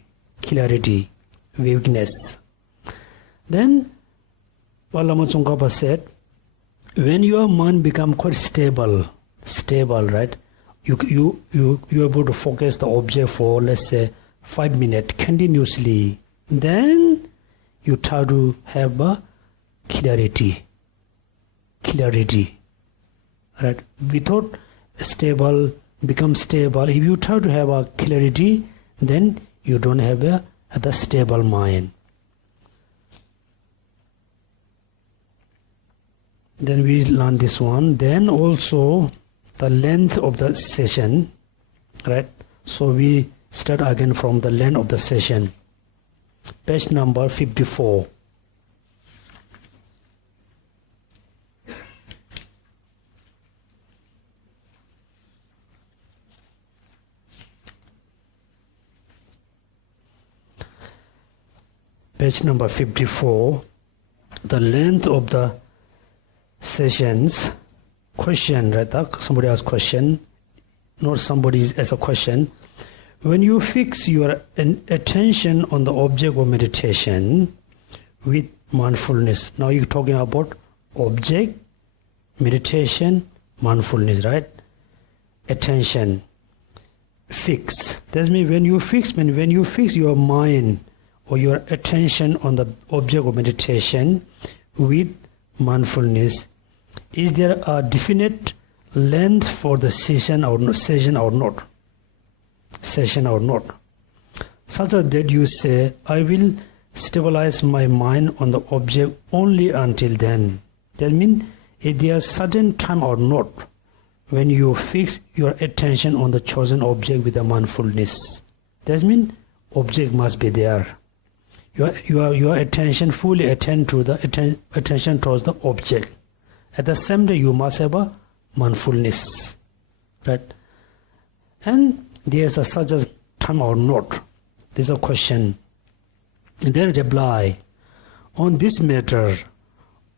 vividness. Then, Lamrim Chenmo said, when your mind become quite stable, right? You able to focus the object for, let's say, 5 minutes continuously. Then you try to have a clarity, right? Without stable, become stable. If you try to have a clarity, then you don't have the stable mind. Then we learn this one. Then also the length of the session, right? So we start again from the length of the session. Page number 54. Page number 54. The length of the sessions. Question, right? Somebody asks question. Not somebody asks a question. When you fix your attention on the object of meditation with mindfulness. Now you're talking about object, meditation, mindfulness, right? Attention. Fix. That means when you fix your mind or your attention on the object of meditation with mindfulness, is there a definite length for the session or not? Such that you say, I will stabilize my mind on the object only until then. That means, is there a certain time or not when you fix your attention on the chosen object with the mindfulness? That means, object must be there. Your attention fully attend to the attention towards the object. At the same time, you must have a mindfulness, right? And there's such a time or not. There's a question. And then reply, on this matter,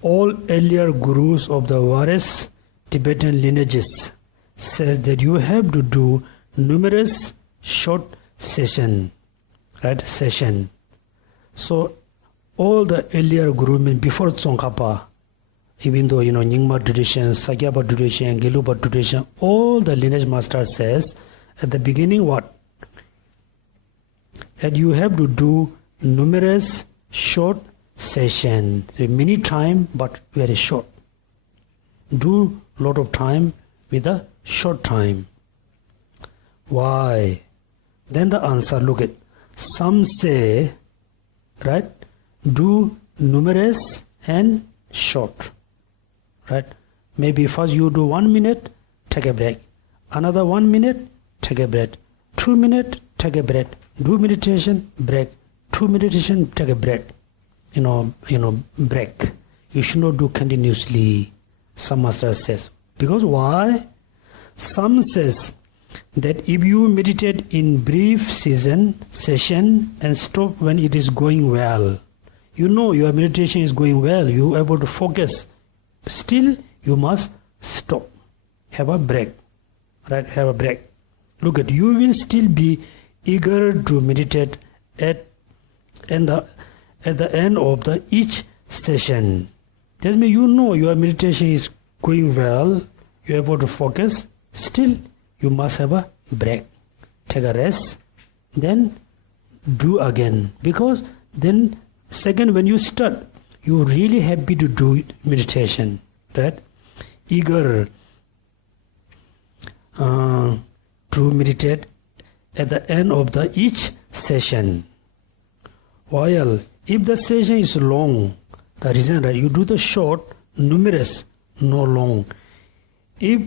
all earlier gurus of the various Tibetan lineages says that you have to do numerous short session, right? Session. So all the earlier guru mean before Tsongkhapa, even though Nyingma tradition, Sakyapa tradition, Gelupa tradition, all the lineage master says at the beginning what? That you have to do numerous short session, many time but very short. Do lot of time with a short time. Why? Then the answer, look at, some say, right, do numerous and short, right? Maybe first you do 1 minute, take a break. Another 1 minute, take a break. 2 minutes, take a break. Do meditation, break. 2 meditation, take a break. Break. You should not do continuously, some master says. Because why? Some says that if you meditate in brief session and stop when it is going well, your meditation is going well, you are able to focus. Still, you must stop. Have a break. Right? Have a break. Look at, you will still be eager to meditate at the end of each session. That means your meditation is going well, you are able to focus. Still, you must have a break. Take a rest. Then do again. Because then, second, when you start, you're really happy to do meditation. right? Eager to meditate at the end of each session. While if the session is long, the reason, right, you do the short, numerous, no long. If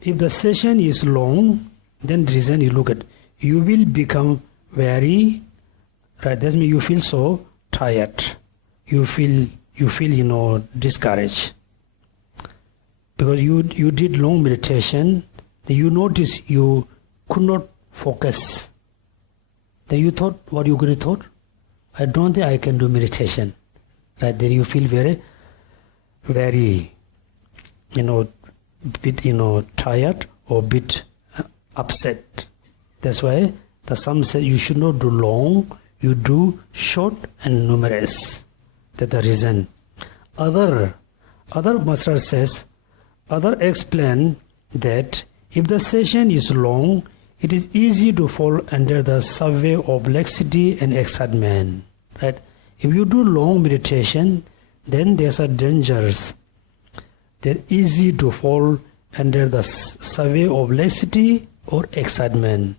the session is long, then the reason you look at, you will become very, right, that means you feel so tired. You feel discouraged. Because you did long meditation, then you notice you could not focus. Then you thought, what you could have thought? I don't think I can do meditation. Right? Then you feel very, very, bit, tired or bit upset. That's why some say you should not do long, you do short and numerous. That's the reason. Other master says, other explain that if the session is long, it is easy to fall under the survey of laxity and excitement. Right? If you do long meditation, then there's a dangers. They're easy to fall under the survey of laxity or excitement.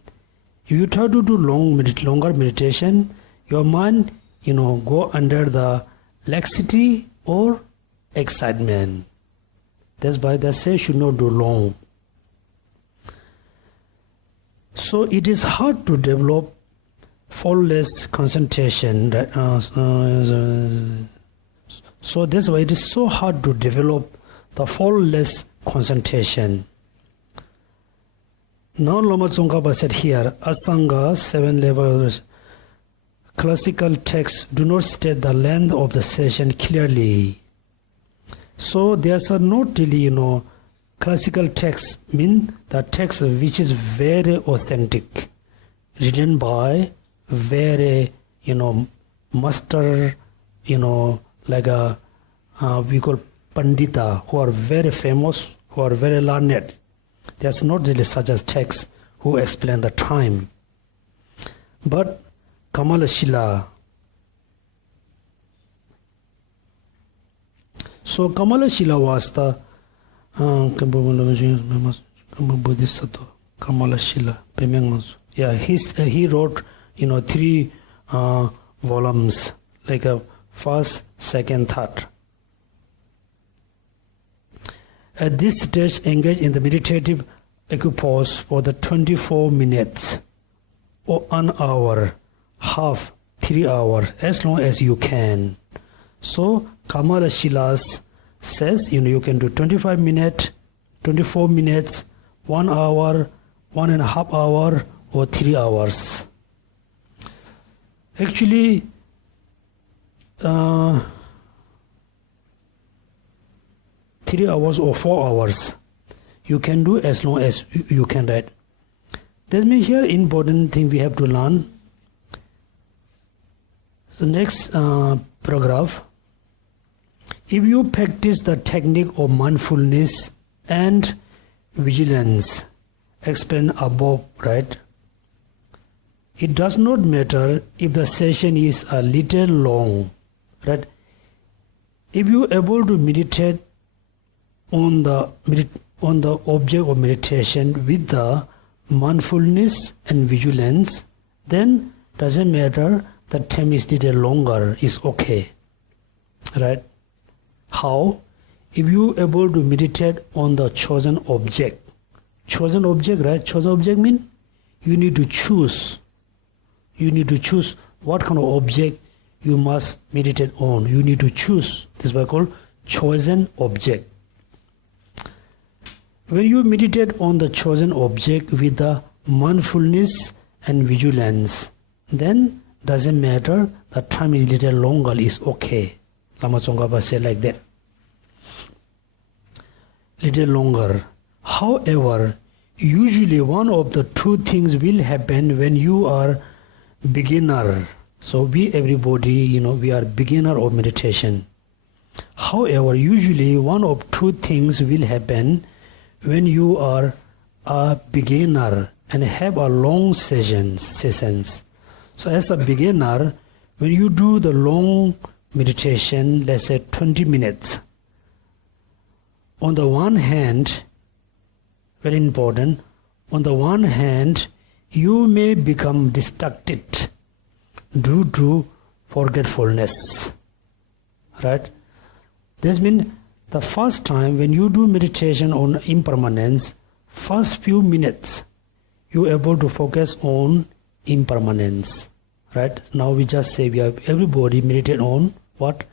If you try to do longer meditation, your mind, go under the laxity or excitement. That's why they say should not do long. So it is hard to develop faultless concentration. So that's why it is so hard to develop the faultless concentration. Now Lama Tsongkhapa said here, Asanga 7 levels. Classical texts do not state the length of the session clearly. So there's not really, classical text mean the text which is very authentic, written by very, master, like we call Pandita, who are very famous, who are very learned. There's not really such a text who explain the time. But Kamala Shila. So Kamala Shila was the Kamala Shila. Yeah, he wrote, 3 volumes, like a first, second, third. At this stage, engage in the meditative equipoise for the 24 minutes or an hour, half, 3 hours, as long as you can. So Kamala Shilas says, you can do 25 minutes, 24 minutes, 1 hour, 1.5 hour, or 3 hours. Actually, 3 hours or 4 hours, you can do as long as you can write. That means here important thing we have to learn. The next paragraph. If you practice the technique of mindfulness and vigilance, explained above, right? It does not matter if the session is a little long, right? If you are able to meditate on the object of meditation with the mindfulness and vigilance, then doesn't matter the time is little longer, is okay, right? How? If you are able to meditate on the chosen object, right? Chosen object means you need to choose. You need to choose what kind of object you must meditate on. You need to choose. This is what I call chosen object. When you meditate on the chosen object with the mindfulness and vigilance, then doesn't matter, the time is little longer, is okay. Lama Tsongkhapa said like that. Little longer. However, usually one of the two things will happen when you are beginner. So everybody, we are beginner of meditation. However, usually one of two things will happen when you are a beginner and have a long sessions. So as a beginner, when you do the long meditation, let's say 20 minutes, on the one hand, very important, on the one hand, you may become distracted due to forgetfulness. Right? This means the first time when you do meditation on impermanence, first few minutes, you are able to focus on impermanence. Right? Now we just say we have everybody meditate on what?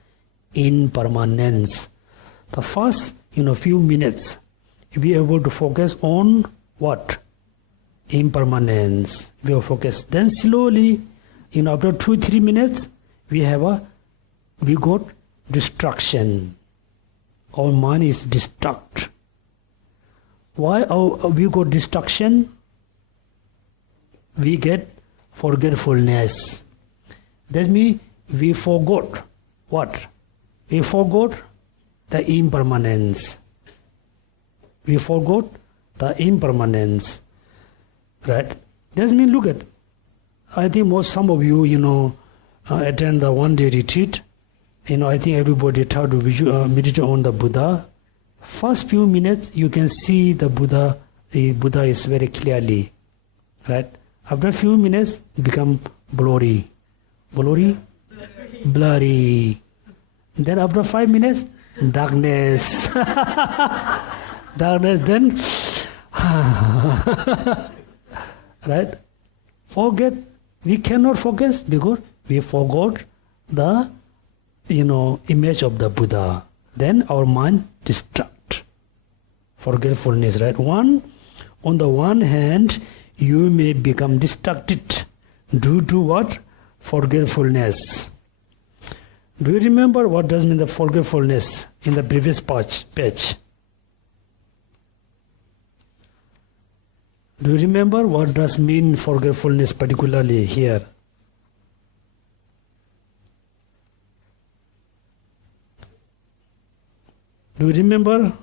Impermanence. The first few minutes, you be able to focus on what? Impermanence. We are focused. Then slowly, after 2-3 minutes, we got distraction. Our mind is distract. Why we got distraction? We get forgetfulness. That means we forgot what? We forgot the impermanence. We forgot the impermanence. Right? That means, look at, I think some of you, attend the one-day retreat. I think everybody try to meditate on the Buddha. First few minutes, you can see the Buddha is very clearly. Right? After a few minutes, it become blurry. Blurry? Blurry. Then after 5 minutes, darkness. Darkness, then right? Forget. We cannot focus because we forgot the image of the Buddha. Then our mind distract. Forgetfulness, right? On the one hand, you may become distracted due to what? Forgetfulness. Do you remember what does mean the forgetfulness in the previous page? Do you remember what does mean forgetfulness particularly here? Do you remember?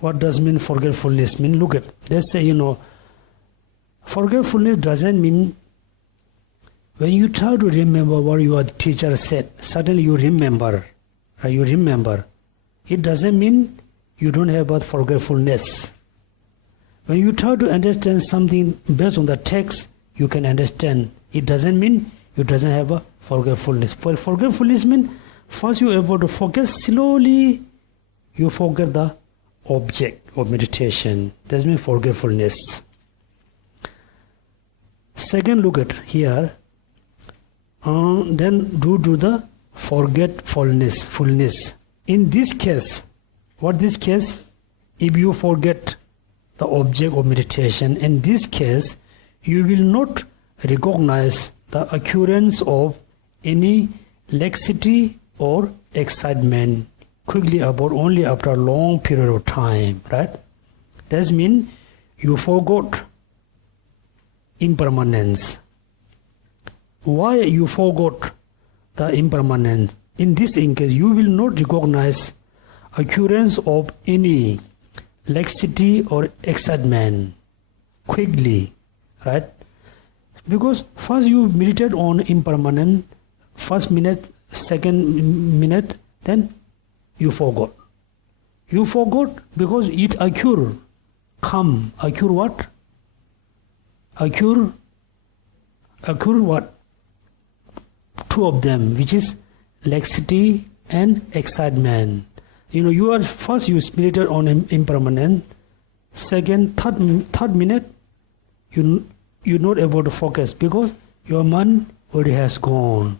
What does mean forgetfulness mean? Look at, let's say, forgetfulness doesn't mean when you try to remember what your teacher said, suddenly you remember. You remember. It doesn't mean you don't have about forgetfulness. When you try to understand something based on the text, you can understand. It doesn't mean you doesn't have a forgetfulness. Forgetfulness means first you are able to focus, slowly you forget the object of meditation. That means forgetfulness. Second, look at here. Then due to the forgetfulness. In this case, what this case? If you forget the object of meditation, in this case, you will not recognize the occurrence of any laxity or excitement quickly about only after a long period of time, right? That means you forgot impermanence. Why you forgot the impermanence? In this case, you will not recognize occurrence of any laxity or excitement quickly, right? Because first you meditate on impermanent, first minute, second minute, then you forgot. You forgot because it occur what? Occur what? Two of them, which is laxity and excitement. You are first you meditate on impermanent, second, third minute, you're not able to focus because your mind already has gone.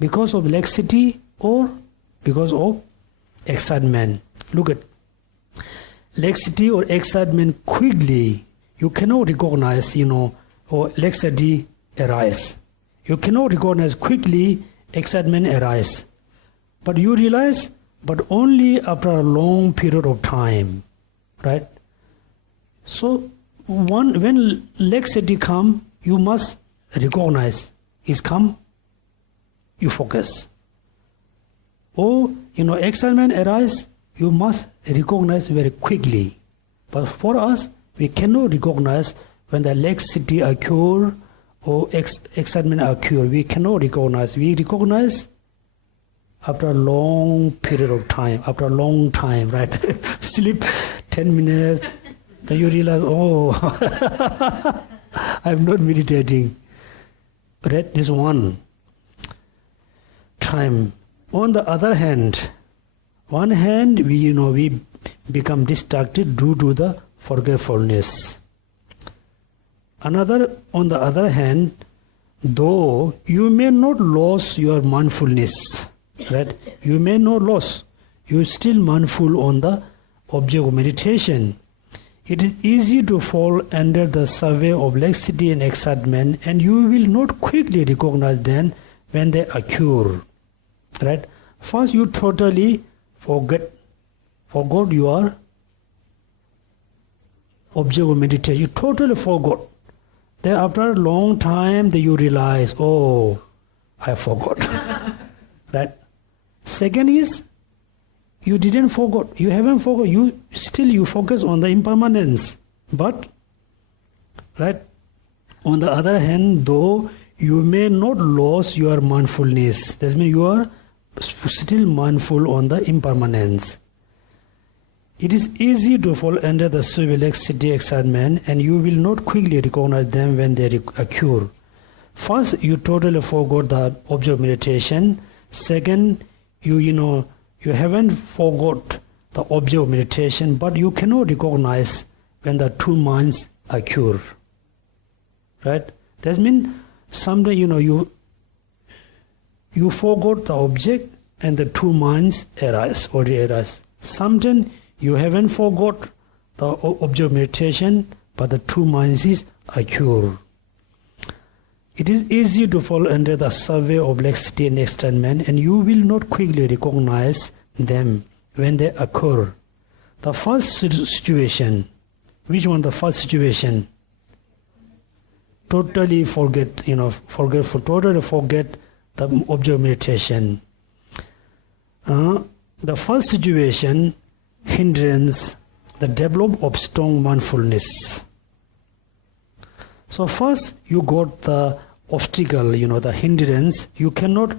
Because of laxity or because of excitement. Look at laxity or excitement quickly. You cannot recognize, or laxity arise. You cannot recognize quickly excitement arise. But you realize, but only after a long period of time, right? So when laxity come, you must recognize it's come, you focus. Or, excitement arise, you must recognize very quickly. But for us, we cannot recognize when the laxity occur or excitement occur, we cannot recognize. We recognize after a long period of time, after a long time, right? Sleep 10 minutes, then you realize, oh, I'm not meditating. Right? This one time. On the other hand, we become distracted due to the forgetfulness. On the other hand, though you may not lose your mindfulness, right? You may not lose. You still mindful on the object of meditation. It is easy to fall under the survey of laxity and excitement, and you will not quickly recognize them when they occur. Right? First, you totally forgot your object of meditation. You totally forgot. Then after a long time, you realize, oh, I forgot. Right? Second is, you didn't forget. You haven't forgot. You focus on the impermanence. But, right? On the other hand, though you may not lose your mindfulness, that means you are still mindful on the impermanence. It is easy to fall under the laxity, excitement, and you will not quickly recognize them when they occur. First, you totally forgot the object of meditation. Second, you haven't forgot the object of meditation, but you cannot recognize when the two minds occur. Right? That means someday you forgot the object and the two minds arise. Sometimes you haven't forgot the object of meditation, but the two minds is occur. It is easy to fall under the survey of laxity and excitement, and you will not quickly recognize them when they occur. The first situation, which one? The first situation? Totally totally forget the object of meditation. The first situation, hindrance, the development of strong mindfulness. So first you got the obstacle, the hindrance. You cannot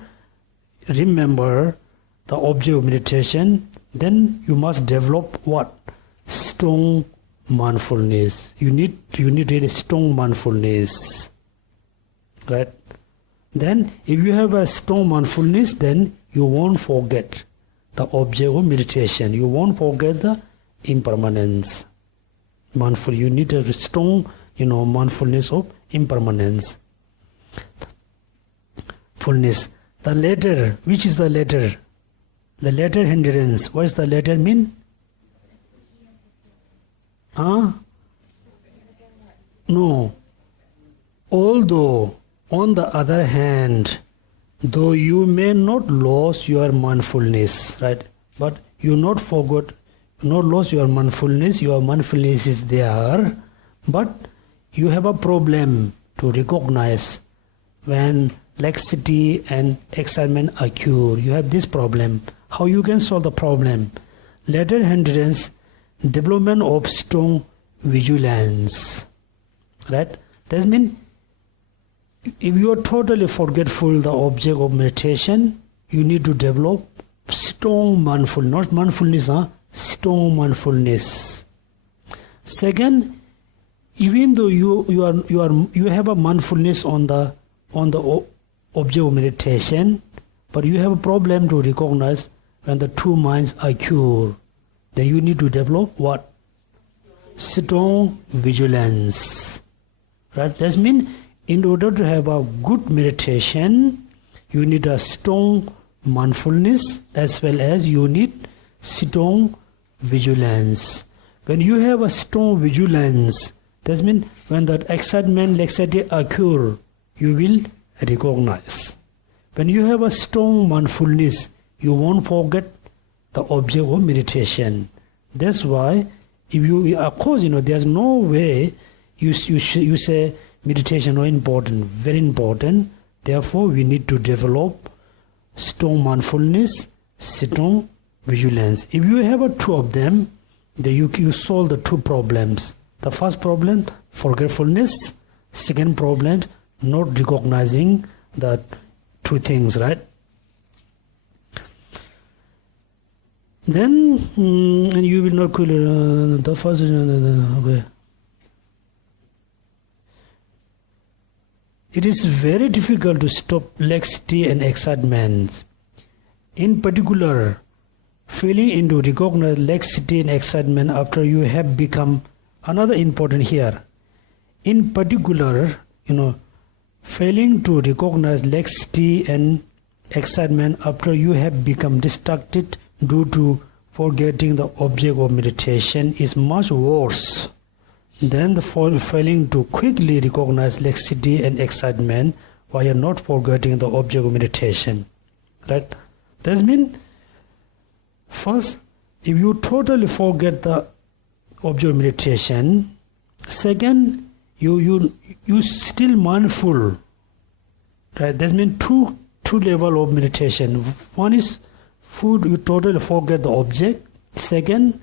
remember the object of meditation. Then you must develop what? Strong mindfulness. You need really strong mindfulness. Right? Then if you have a strong mindfulness, then you won't forget the object of meditation. You won't forget the impermanence. You need a strong, mindfulness of impermanence. Fullness. The latter, which is the latter? The latter hindrance. What does the latter mean? No. Although, on the other hand, though you may not lose your mindfulness, right? But you not lose your mindfulness is there, but you have a problem to recognize when laxity and excitement occur. You have this problem. How you can solve the problem? Latter hindrance, development of strong vigilance. Right? That means if you are totally forgetful the object of meditation, you need to develop strong mindfulness, not mindfulness, strong mindfulness. Second, even though you have a mindfulness on the object of meditation, but you have a problem to recognize when the two minds occur, then you need to develop what? Strong vigilance. Right? That means in order to have a good meditation, you need a strong mindfulness as well as you need strong vigilance. When you have a strong vigilance, that means when the excitement, laxity occur, you will recognize. When you have a strong mindfulness, you won't forget the object of meditation. That's why, if you, of course, there's no way you say meditation is important, very important. Therefore, we need to develop strong mindfulness, strong vigilance. If you have two of them, then you solve the two problems. The first problem, forgetfulness. Second problem, not recognizing the two things, right? Then and you will not the first okay. It is very difficult to stop laxity and excitement. In particular, failing into recognize laxity and excitement after you have become another important here. In particular, failing to recognize laxity and excitement after you have become distracted due to forgetting the object of meditation is much worse than the failing to quickly recognize laxity and excitement while you're not forgetting the object of meditation. Right? That means, first, if you totally forget the object of meditation, second, you still mindful. Right? That means two level of meditation. One is food, you totally forget the object. Second,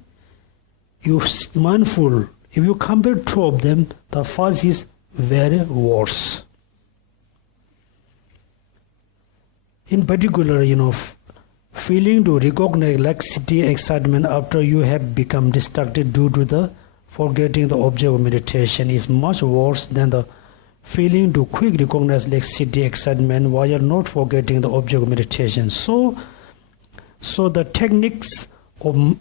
you mindful. If you compare two of them, the first is very worse. In particular, failing to recognize laxity, excitement after you have become distracted due to the forgetting the object of meditation is much worse than the failing to quickly recognize laxity, excitement while you're not forgetting the object of meditation. So the techniques of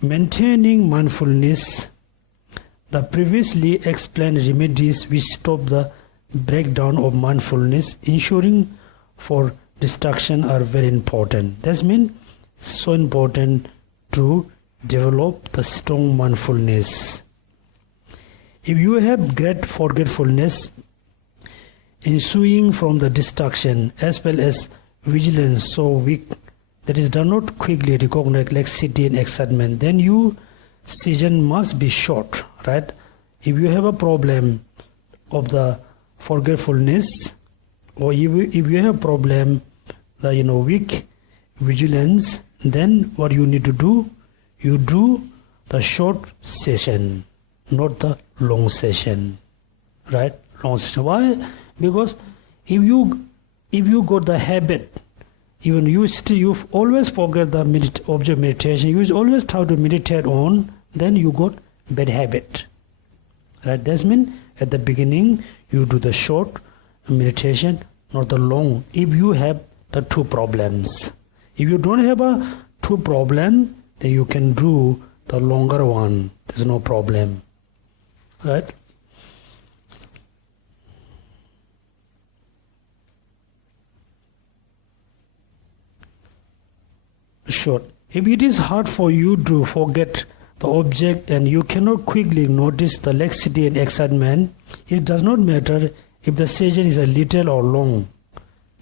maintaining mindfulness, the previously explained remedies which stop the breakdown of mindfulness, ensuring for distraction are very important. That means so important to develop the strong mindfulness. If you have great forgetfulness ensuing from the distraction as well as vigilance so weak that is does not quickly recognize laxity and excitement, then your season must be short, right? If you have a problem of the forgetfulness, or if you have a problem the weak vigilance, then what you need to do, you do the short session, not the long session, right? Long session. Why? Because if you got the habit, even you always forget the object meditation, you always try to meditate on, then you got bad habit, right? That means at the beginning you do the short meditation, not the long. If you have the two problems, if you don't have a two problem, then you can do the longer one. There's no problem, right? Short. If it is hard for you to forget the object and you cannot quickly notice the laxity and excitement, it does not matter if the session is a little or long.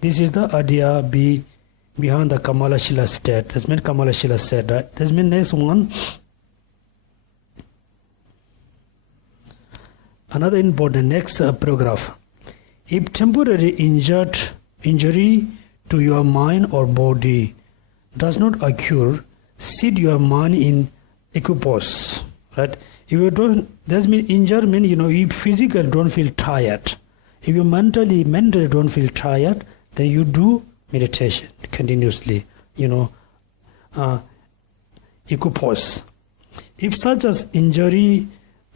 This is the idea behind the Kamala Shila state. That's meant Kamala Shila said, right? That's meant next one. Another important next paragraph. If temporary injury to your mind or body does not occur, sit your mind in equipoise, right? If you don't, that means injury means you physically don't feel tired. If you mentally don't feel tired, then you do meditation continuously, equipoise. If such as injury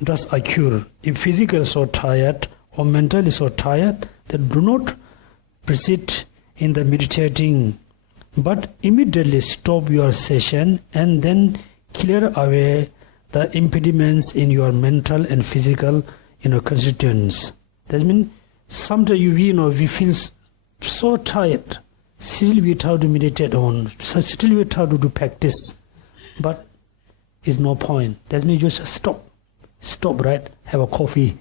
does occur, if physically so tired or mentally so tired, then do not proceed in the meditating, but immediately stop your session and then clear away the impediments in your mental and physical constituents. That means sometimes we feel so tired, still we try to meditate on, still we try to do practice, but it's no point. That means you just stop, right? Have a coffee,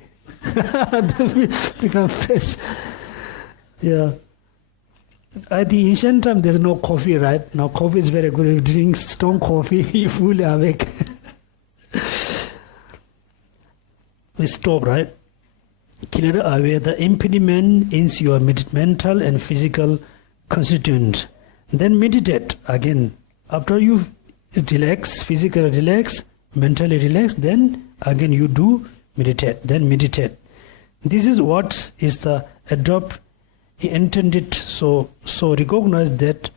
become fresh. Yeah. At the ancient time, there's no coffee, right? Now coffee is very good. If you drink strong coffee, you're fully awake. We stop, right? Clear away the impediment in your mental and physical constituent. Then meditate again. After you relax, physically relax, mentally relax, then again you do meditate. Then meditate. This is what is the adopt intended. So recognize that.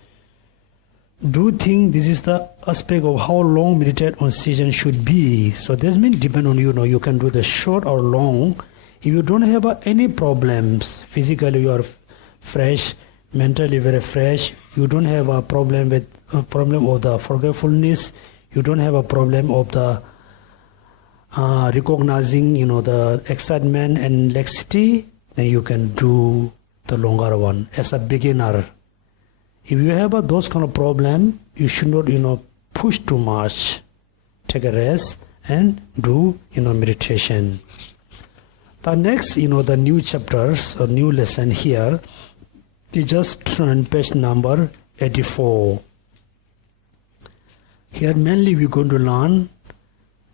Do think this is the aspect of how long meditate on season should be. So this means depend on you. You can do the short or long. If you don't have any problems, physically you are fresh, mentally very fresh, you don't have a problem with of the forgetfulness, you don't have a problem of the recognizing the excitement and laxity, then you can do the longer one as a beginner. If you have those kind of problem, you should not push too much. Take a rest and do meditation. The next the new chapters or new lesson here, you just turn page number 84. Here mainly we're going to learn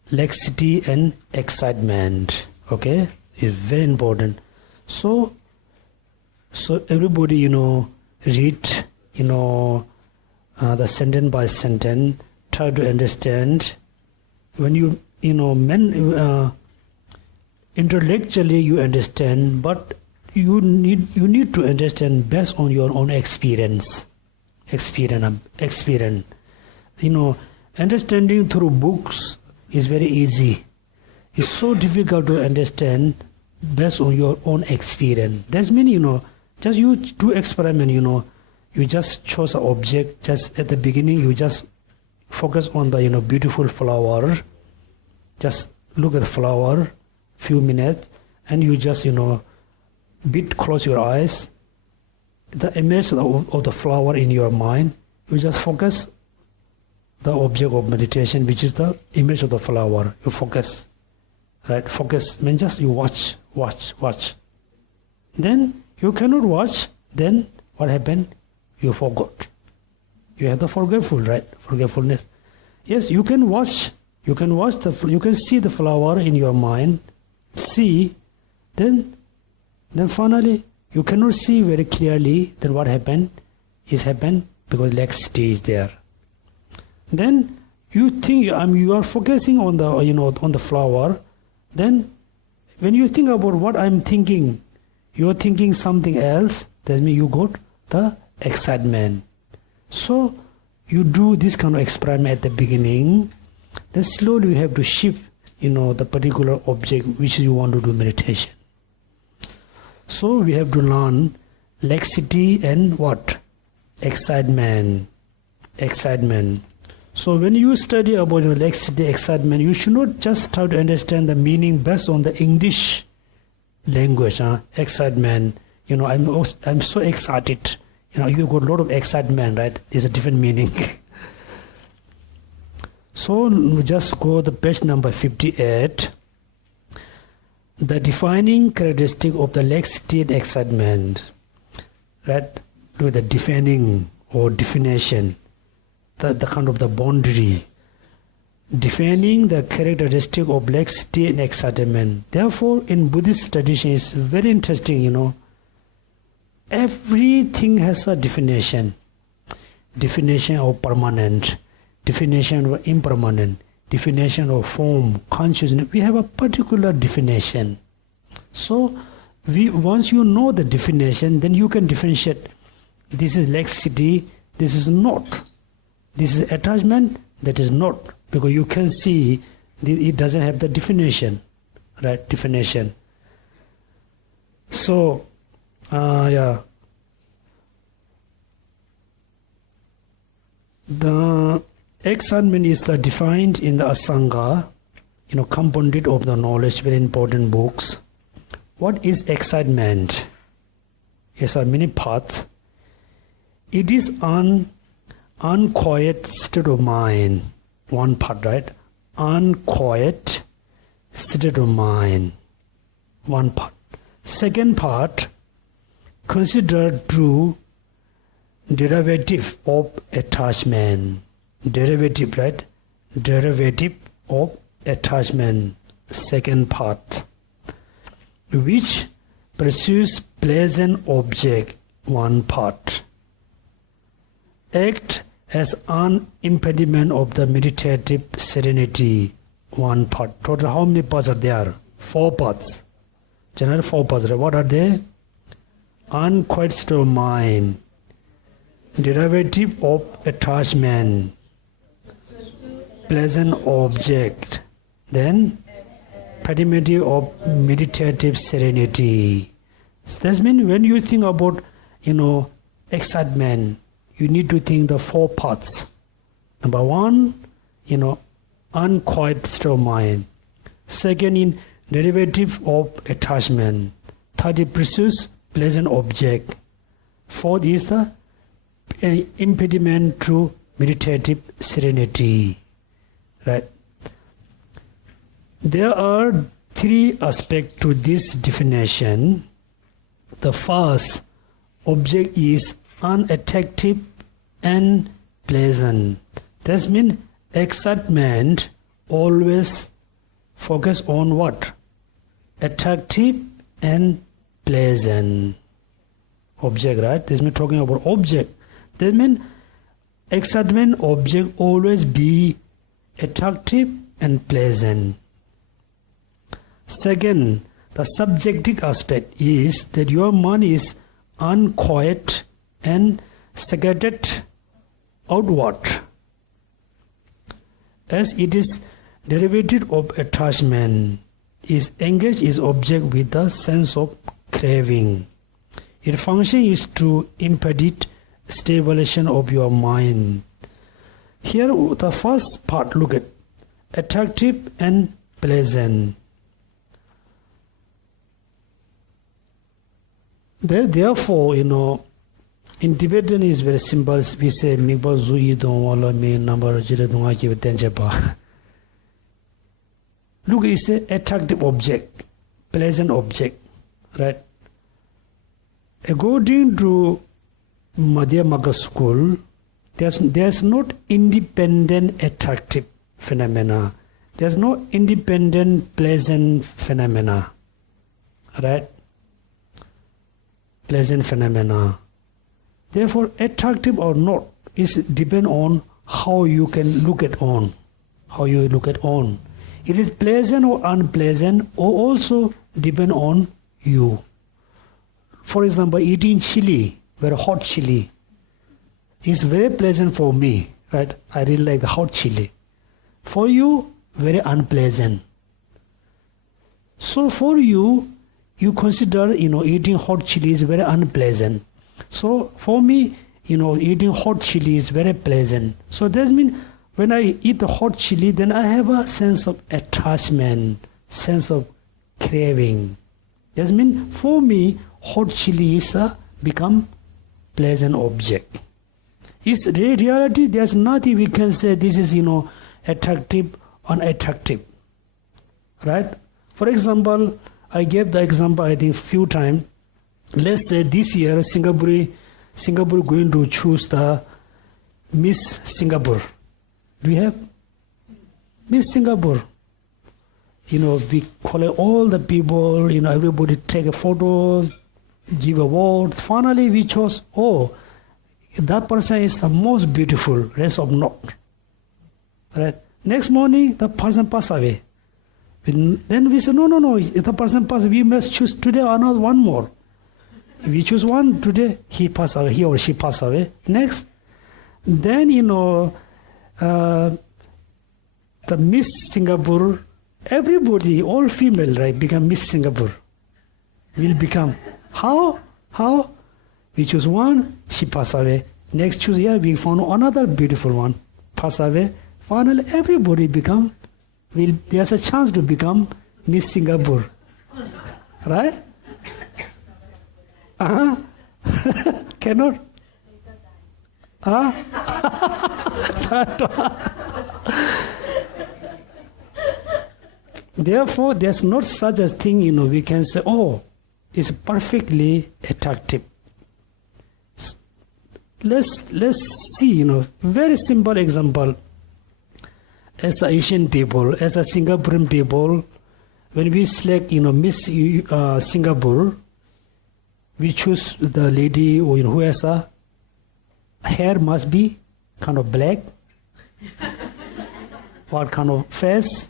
laxity and excitement. Okay, it's very important. So everybody read the sentence by sentence. Try to understand. When you intellectually you understand, but you need to understand based on your own experience. Understanding through books is very easy. It's so difficult to understand based on your own experience. That means just you do experiment. You just chose an object. Just at the beginning, you just focus on the beautiful flower. Just look at the flower, few minutes, and you just close your eyes. The image of the flower in your mind, you just focus the object of meditation, which is the image of the flower. You focus, right? Focus means just you watch. Then you cannot watch. Then what happened? You forgot. You have the forgetfulness. Yes, you can watch. You can see the flower in your mind. See, then finally you cannot see very clearly. Then what happened? Is happened because laxity is there. Then you think you are focusing on the on the flower. Then when you think about what I'm thinking, you are thinking something else. That means you got the excitement. So you do this kind of experiment at the beginning. Then slowly you have to shift the particular object which you want to do meditation. So we have to learn laxity and what? Excitement. So when you study about laxity, excitement, you should not just try to understand the meaning based on the English language. Excitement. I'm so excited. You got a lot of excitement, right? It's a different meaning. So we just go to page number 58. The defining characteristic of the laxity and excitement. Right? Do the defining or definition. The kind of the boundary. Defining the characteristic of laxity and excitement. Therefore, in Buddhist tradition, it's very interesting, Everything has a definition. Definition of permanent. Definition of impermanent. Definition of form, consciousness. We have a particular definition. So, once you know the definition, then you can differentiate. This is laxity, this is not. This is attachment, that is not. Because you can see it doesn't have the definition. Right? Definition. So, the excitement is defined in the Asanga, compounded of the knowledge, very important books. What is excitement? Yes, there are many parts. It is an unquiet state of mind. One part, right? Unquiet state of mind. One part. Second part, consider true derivative of attachment. Derivative, right? Derivative of attachment. Second part. Which pursues pleasant object. One part. Act as an impediment of the meditative serenity. One part. Total how many parts are there? 4 parts. General 4 paths. What are they? Unquiet state of mind, derivative of attachment, pleasant object, then primitive of meditative serenity. That means when you think about, excitement, you need to think the 4 parts. Number 1, unquiet state of mind. Second, in derivative of attachment. Third, is pursues pleasant object. Fourth is the impediment to meditative serenity. Right? There are 3 aspects to this definition. The first, object is unattractive and pleasant. That means excitement always focus on what? Attractive and pleasant object, right? This means talking about object. That means excitement object always be attractive and pleasant. Second, the subjective aspect is that your mind is unquiet and scattered outward, as it is derivative of attachment, is engaged is object with the sense of craving. Its function is to impede stabilization of your mind. Here the first part, look at attractive and pleasant. Therefore, in Tibetan is very simple. We say mikba zui don wala me number jire dunga ki tenje ba. Look, it's an attractive object, pleasant object, right? According to Madhyamaka school, there's not independent attractive phenomena. There's no independent pleasant phenomena, right? Pleasant phenomena. Therefore, attractive or not is depend on how you can look at on, how you look at on. It is pleasant or unpleasant, or also depend on you. For example, eating chili, very hot chili, is very pleasant for me, right? I really like the hot chili. For you, very unpleasant. So for you, you consider, eating hot chili is very unpleasant. So for me, eating hot chili is very pleasant. So that means when I eat the hot chili, then I have a sense of attachment, sense of craving. That means for me, hot chili is become pleasant object. Is reality, there's nothing we can say this is, attractive, unattractive. Right? For example, I gave the example, I think, few times. Let's say this year, Singapore going to choose the Miss Singapore. Do we have Miss Singapore? We collect all the people, everybody take a photo, give award. Finally, we chose, that person is the most beautiful, rest of not. Right? Next morning, the person passed away. Then we said, no, if the person passed, we must choose today another one more. If we choose one today, he or she passed away. Next, then the Miss Singapore, everybody, all female, right, become Miss Singapore. Will become. How? We choose one, she passed away. Next choose, we found another beautiful one, pass away. Finally, everybody become, there's a chance to become Miss Singapore. Right? Cannot? Therefore, there's not such a thing, we can say, it's perfectly attractive. Let's see, very simple example. As a Asian people, as a Singaporean people, when we select, Miss Singapore, we choose the lady who has a hair must be kind of black. What kind of face?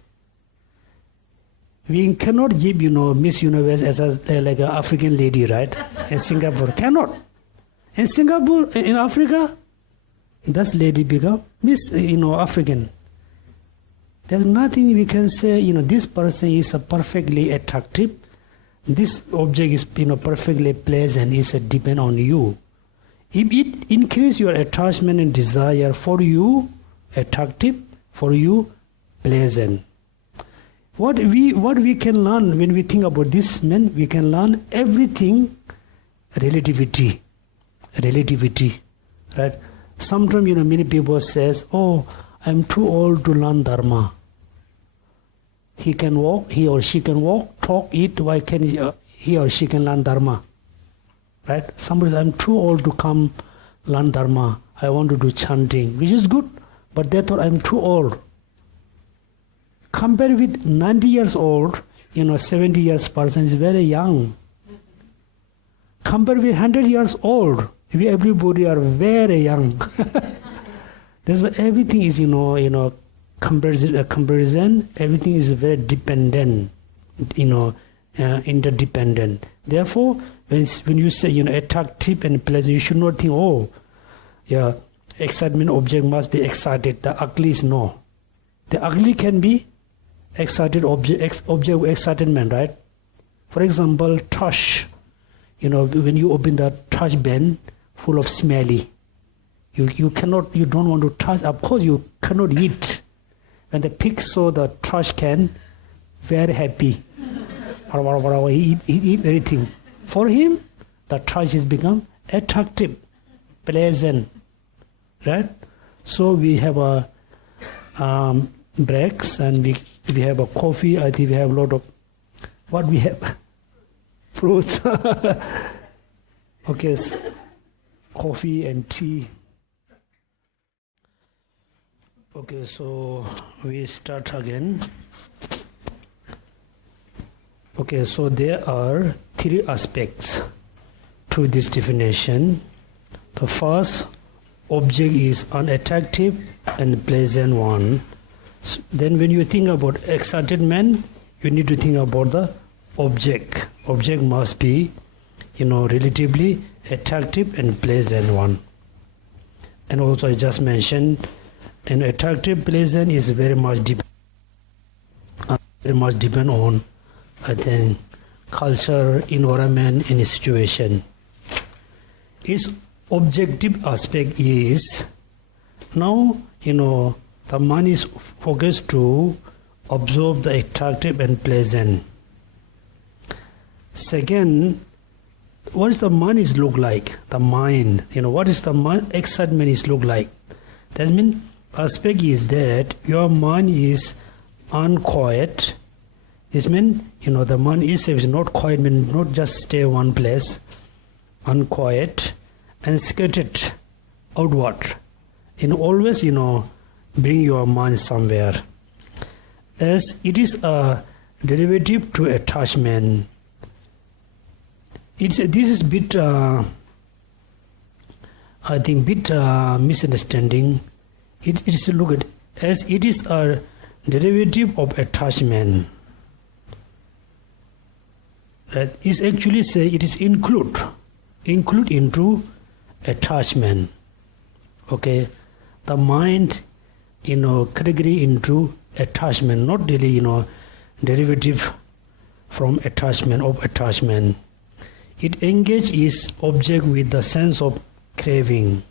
We cannot give, Miss Universe as like an African lady, right? In Singapore, cannot. In Singapore, in Africa, this lady become Miss, African. There's nothing we can say, this person is perfectly attractive. This object is, perfectly pleasant. It's depend on you. If it increase your attachment and desire, for you attractive, for you pleasant. What we can learn when we think about this, man, we can learn everything relativity, right? Sometimes, many people says, oh, I'm too old to learn Dharma. He can walk, he or she can walk, talk, eat, why can he or she can learn Dharma? Right? Somebody says, I'm too old to come learn Dharma. I want to do chanting, which is good, but they thought I'm too old. Compared with 90 years old, 70 years person is very young. Compared with 100 years old, we everybody are very young. That's why everything is, comparison. Everything is very dependent, interdependent. Therefore, when you say, attractive and pleasant, you should not think, oh, yeah, excitement object must be excited. The ugly is no. The ugly can be excited object with excitement, right? For example, trash. When you open the trash bin full of smelly, you don't want to touch. Of course, you cannot eat. When the pig saw the trash can, very happy. He eat everything. For him, the trash has become attractive, pleasant, right? So we have a breaks and we have a coffee. I think we have a lot of what we have fruits. Okay, so coffee and tea. Okay, so we start again. Okay, so there are three aspects to this definition. The first object is unattractive and pleasant one. So then when you think about excitement, you need to think about the object. Object must be, relatively attractive and pleasant one. And also I just mentioned, an attractive, pleasant is very much depend on, I think, culture, environment, and situation. Its objective aspect is, now, the mind is focused to absorb the attractive and pleasant. Second, what does the mind is look like? The mind, what is the mind excitement is look like? That means aspect is that your mind is unquiet. This means, the mind is not quiet, means not just stay one place, unquiet and scattered outward. Always, bring your mind somewhere. As it is a derivative to attachment. This is bit, I think, misunderstanding. It is looked at as it is a derivative of attachment. That is actually say it is include into attachment. Okay, the mind, category into attachment, not really, derivative from attachment of attachment. It engages object with the sense of craving.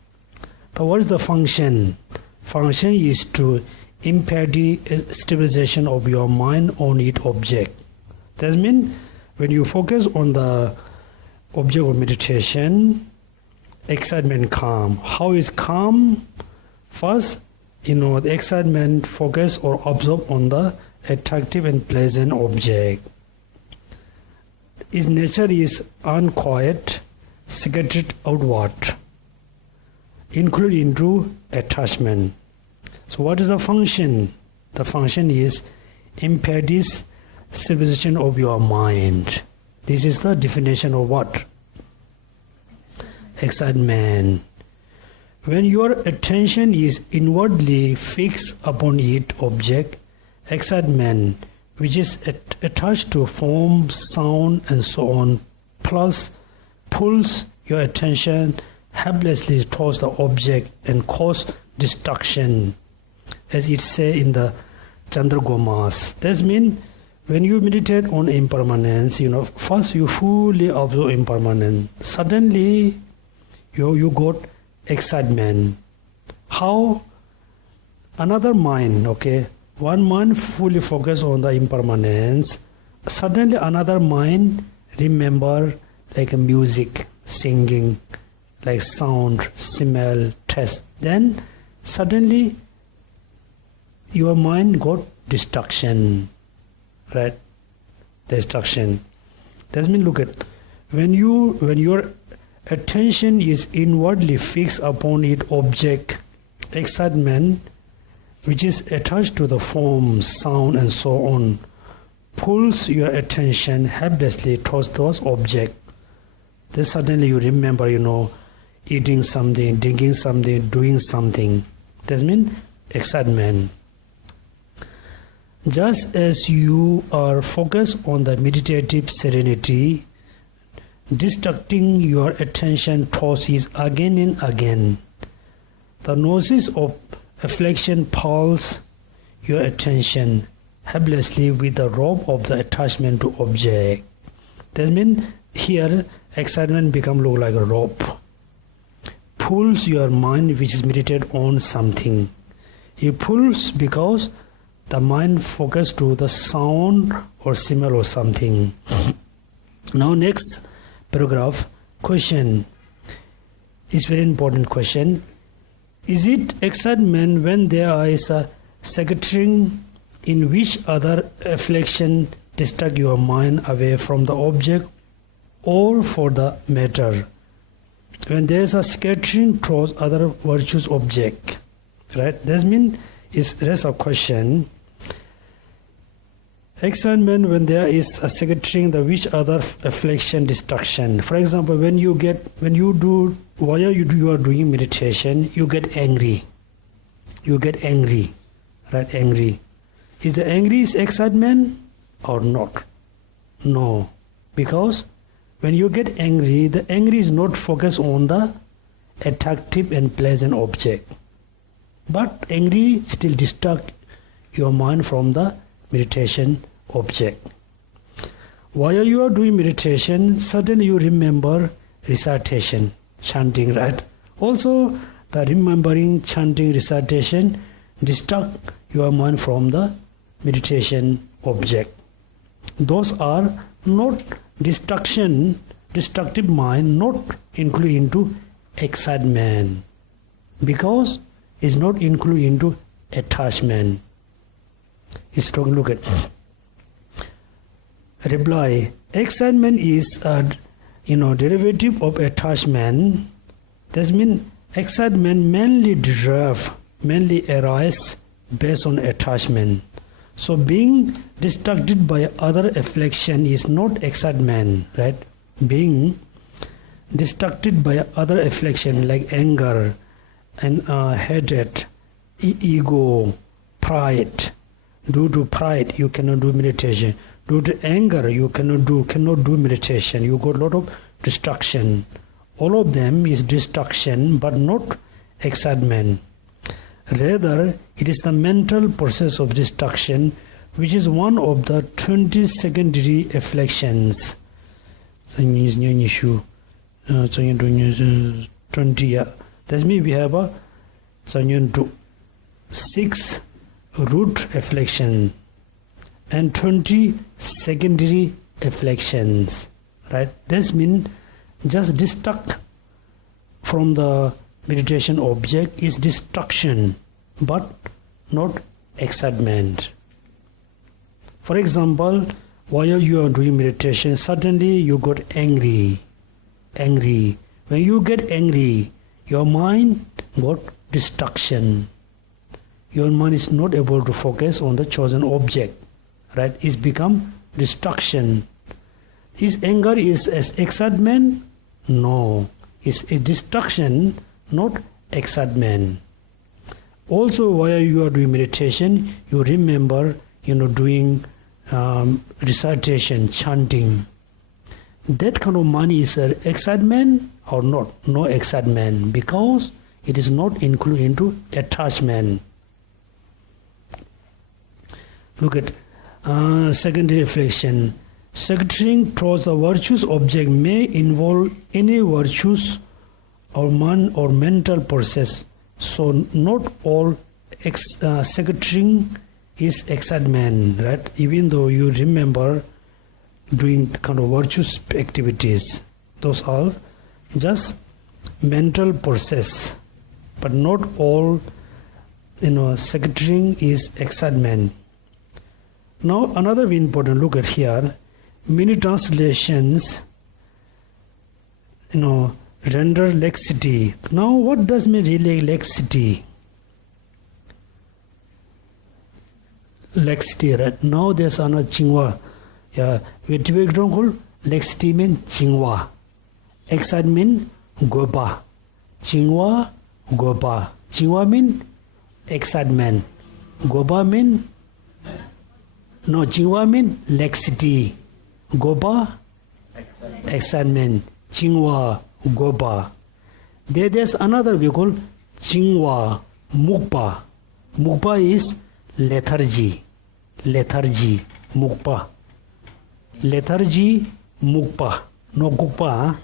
So what is the function? Function is to impair the stabilization of your mind on its object. That means when you focus on the object of meditation, excitement calm. How is calm? First, the excitement focus or absorb on the attractive and pleasant object. Its nature is unquiet, scattered outward, include into attachment. So what is the function? The function is impair this stabilization of your mind. This is the definition of what? Excitement. When your attention is inwardly fixed upon it object, excitement which is attached to form, sound, and so on, plus pulls your attention helplessly towards the object and cause distraction, as it says in the Chandragomas. That means when you meditate on impermanence, first you fully observe impermanence. Suddenly you got excitement. How? Another mind, one mind fully focused on the impermanence. Suddenly another mind remember like a music, singing, like sound, smell, taste. Then suddenly your mind got distraction, right? Distraction. That means look at when your attention is inwardly fixed upon its object, excitement, which is attached to the form, sound, and so on, pulls your attention helplessly towards those objects. Then suddenly you remember, eating something, drinking something, doing something. That means excitement. Just as you are focused on the meditative serenity, distracting your attention towards it again and again, the noise of affliction pulls your attention helplessly with the rope of the attachment to object. That means here excitement becomes look like a rope. Pulls your mind which is meditated on something. It pulls because the mind focus to the sound or smell or something. Now next paragraph, question. It's very important question. Is it excitement when there is a scattering in which other affliction distract your mind away from the object, or for the matter, when there is a scattering towards other virtues object, right? That means there's a question. Excitement when there is a scattering the which other affliction distraction. For example, while you are doing meditation, you get angry. Right? Angry. Is the angry is excitement or not? No. Because when you get angry, the angry is not focused on the attractive and pleasant object. But angry still distract your mind from the meditation object. While you are doing meditation, suddenly you remember recitation, chanting, right? Also, the remembering, chanting, recitation distract your mind from the meditation object. Those are not destructive mind, not include into excitement, because it's not include into attachment. It's talking, look at reply. Excitement is a derivative of attachment. That means excitement mainly arise based on attachment. So being distracted by other affliction is not excitement, right? Being distracted by other affliction like anger and hatred, ego, pride. Due to pride, you cannot do meditation. Due to anger, you cannot do meditation. You got a lot of distraction. All of them is distraction, but not excitement. Rather, it is the mental process of distraction, which is one of the 20 secondary afflictions. 20, yeah. That means we have a 6 root affliction and 20 secondary afflictions, right? That means just distract from the meditation object is distraction, but not excitement. For example, while you are doing meditation, suddenly you got angry. When you get angry, your mind got distraction. Your mind is not able to focus on the chosen object, right? It's become distraction. Is anger is as excitement? No. It's a distraction, not excitement. Also, while you are doing meditation, you remember, doing recitation, chanting. That kind of money is excitement or not? No excitement, because it is not included into attachment. Look at secondary reflection. Secretary towards the virtuous object may involve any virtuous or mental process. So not all secretary is excitement, right? Even though you remember doing kind of virtuous activities, those are just mental process, but not all, secretary is excitement. Now another very important, look at here, many translations, render laxity. Now what does mean really laxity? Laxity, right? Now there's another chingwa. Yeah, we don't call laxity mean chingwa. Excitement gopa. Chingwa gopa. Chingwa mean excitement. Gopa mean chingwa mean laxity. Gopa excitement. Chingwa gopa. There's another we call chingwa mukpa. Mukpa is lethargy. Lethargy mukpa. Lethargy mukpa. No gukpa.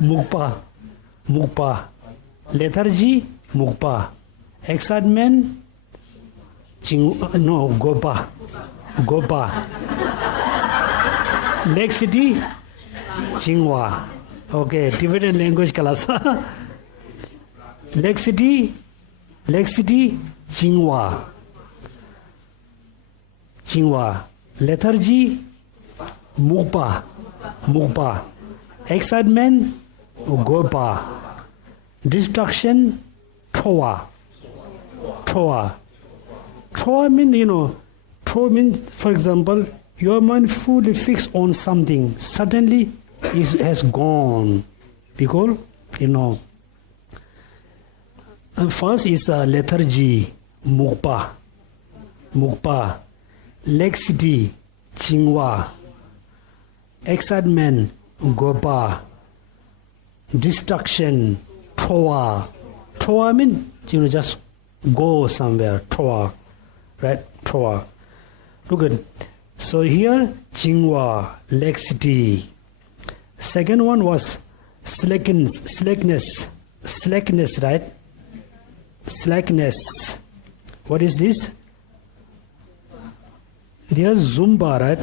Mukpa. Mukpa. Lethargy mukpa. Excitement gopa. Gopa. Laxity chingwa. Okay, Tibetan language class. Laxity chingwa. Chingwa. Lethargy mukpa. Mukpa. Excitement gopa. Distraction thowa. Thowa. Thowa means, thowa means, for example, your mind fully fixed on something, suddenly it has gone. Because, first is lethargy, mukpa. Mukpa. Laxity, chingwa. Excitement, gopa. Distraction, thowa. Thowa means, just go somewhere, thowa. Right? Thowa. Look at, so here, chingwa, laxity. Second one was slackness, right? Slackness. What is this? There's Zumba, right?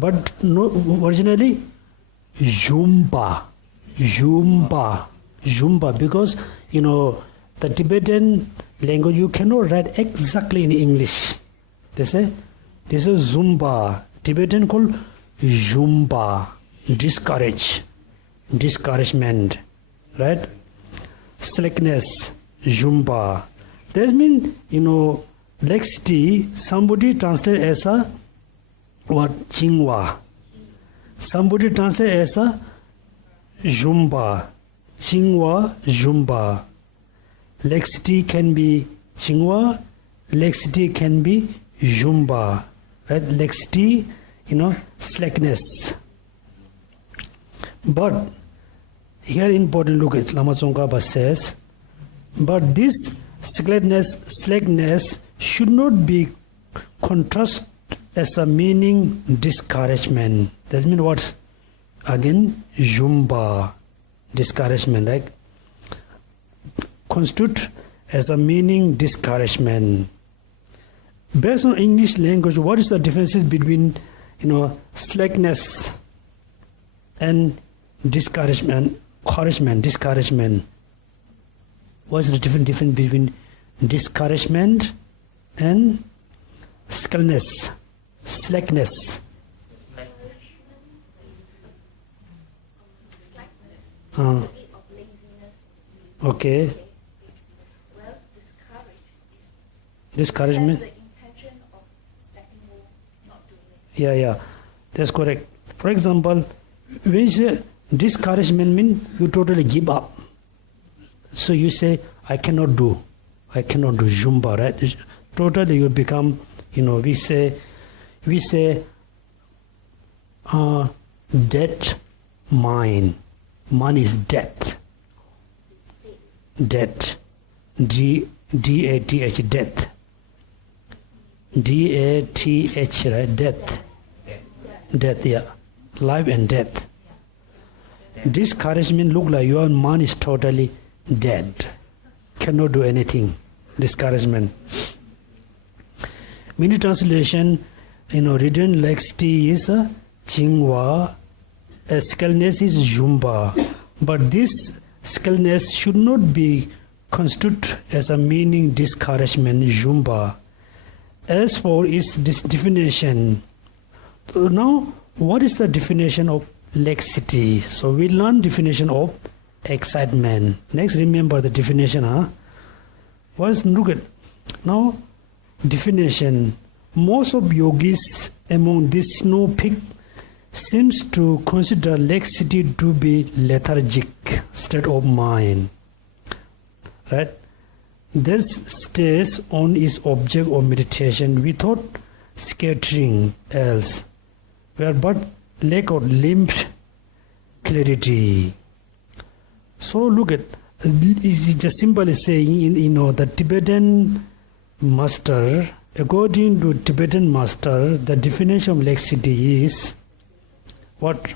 But no, originally, Zumba, because, the Tibetan language, you cannot write exactly in English. They say, this is Zumba. Tibetan called Zumba. Discouragement, right? Slackness, Zumba. That means, laxity, somebody translate as a what? Chingwa. Somebody translate as a Zumba. Chingwa, Zumba. Laxity can be chingwa, laxity can be Zumba. Right? Laxity, slackness. But here important, look at Lama Tsongkhapa says, but this slackness should not be contrasted as a meaning discouragement. That means what? Again, Zumba, discouragement, right? Constitute as a meaning discouragement. Based on English language, what is the differences between, slackness and discouragement? Discouragement. What is the difference between discouragement and slackness? Okay. Well, discouragement. The intention of letting go, not doing it. Yeah, that's correct. For example, when you say discouragement means you totally give up. So you say, I cannot do Zumba, right? Totally you become, we say, we say dead mind. Man is death. Death. D-A-T-H, death. D-A-T-H, right? Death. Death, yeah. Life and death. Discouragement look like your man is totally dead. Cannot do anything. Discouragement. Mini translation, written laxity is Jingwa, skillness is Jumba. But this skillness should not be constitute as a meaning discouragement, Jumba. As for its definition, so now what is the definition of laxity? So we learn definition of excitement. Next, remember the definition, First, look at now definition. Most of yogis among this snow peak seems to consider laxity to be lethargic state of mind. Right? This stays on its object of meditation without scattering else, where but lack of limp clarity. So look at, it's just simply saying, the Tibetan master, according to Tibetan master, the definition of laxity is what?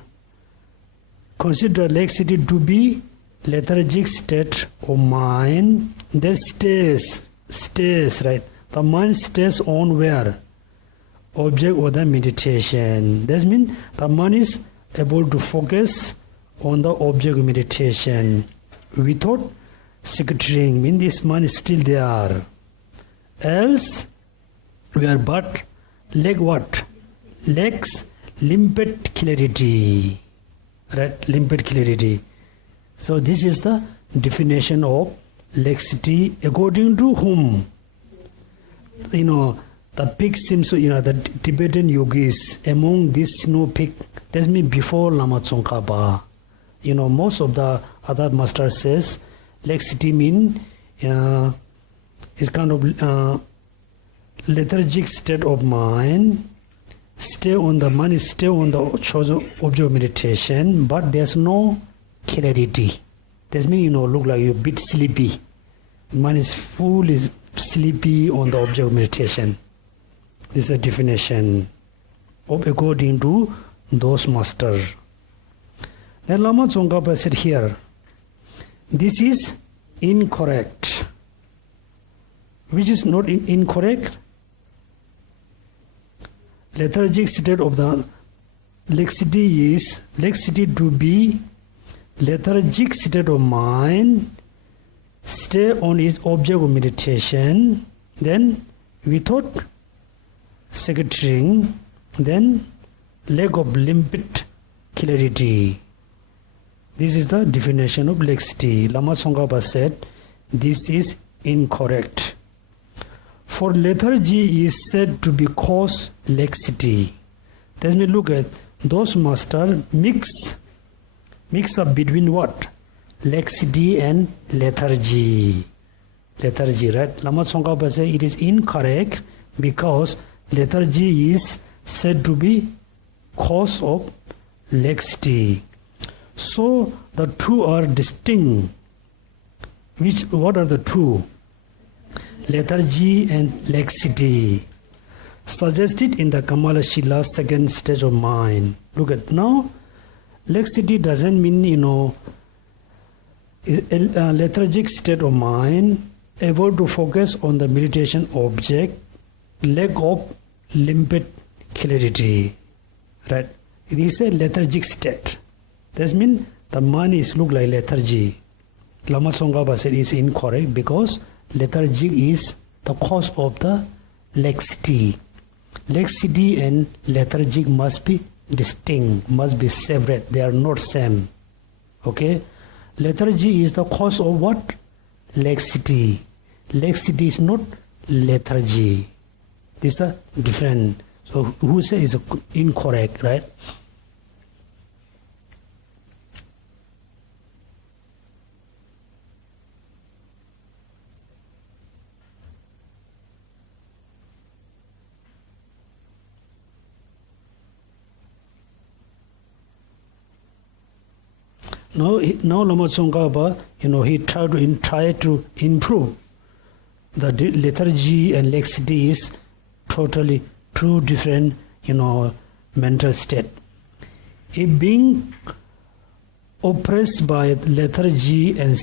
Consider laxity to be lethargic state of mind that stays, right? The mind stays on where? Object of the meditation. That means the mind is able to focus on the object of meditation without scattering. Means this mind is still there. Else, we are but lack what? Lacks limpid clarity. Right? Limpid clarity. So this is the definition of laxity according to whom? The peak seems to, the Tibetan yogis among this snow peak, that means before Lama Tsongkhapa. Most of the other masters says laxity mean is kind of lethargic state of mind. Stay on the chosen object of meditation, but there's no clarity. That means look like you're a bit sleepy. Mind is full, is sleepy on the object of meditation. This is a definition of according to those masters. Then Lama Tsongkhapa said here, this is incorrect. Which is not incorrect? Lethargic state of the laxity is laxity to be lethargic state of mind, stay on its object of meditation, then without scattering, then lack of limpid clarity. This is the definition of laxity. Lama Tsongkhapa said, this is incorrect. For lethargy is said to be cause laxity. Let me look at those masters mix up between what? Laxity and lethargy. Lethargy, right? Lama Tsongkhapa says it is incorrect because lethargy is said to be cause of laxity. So the two are distinct. What are the two? Lethargy and laxity. Suggested in the Kamala Shila second stage of mind. Look at now. Laxity doesn't mean, a lethargic state of mind, able to focus on the meditation object, lack of limpid clarity. Right? It is a lethargic state. That means the mind is look like lethargy. Lama Tsongkhapa said is incorrect because lethargy is the cause of the laxity. Laxity and lethargic must be distinct, must be separate. They are not same. Okay? Lethargy is the cause of what? Laxity. Laxity is not lethargy. These are different. So who says is incorrect, right? Now Lama Tsongkhapa, he tried to improve. The lethargy and laxity is totally two different, mental state. If being oppressed by lethargy and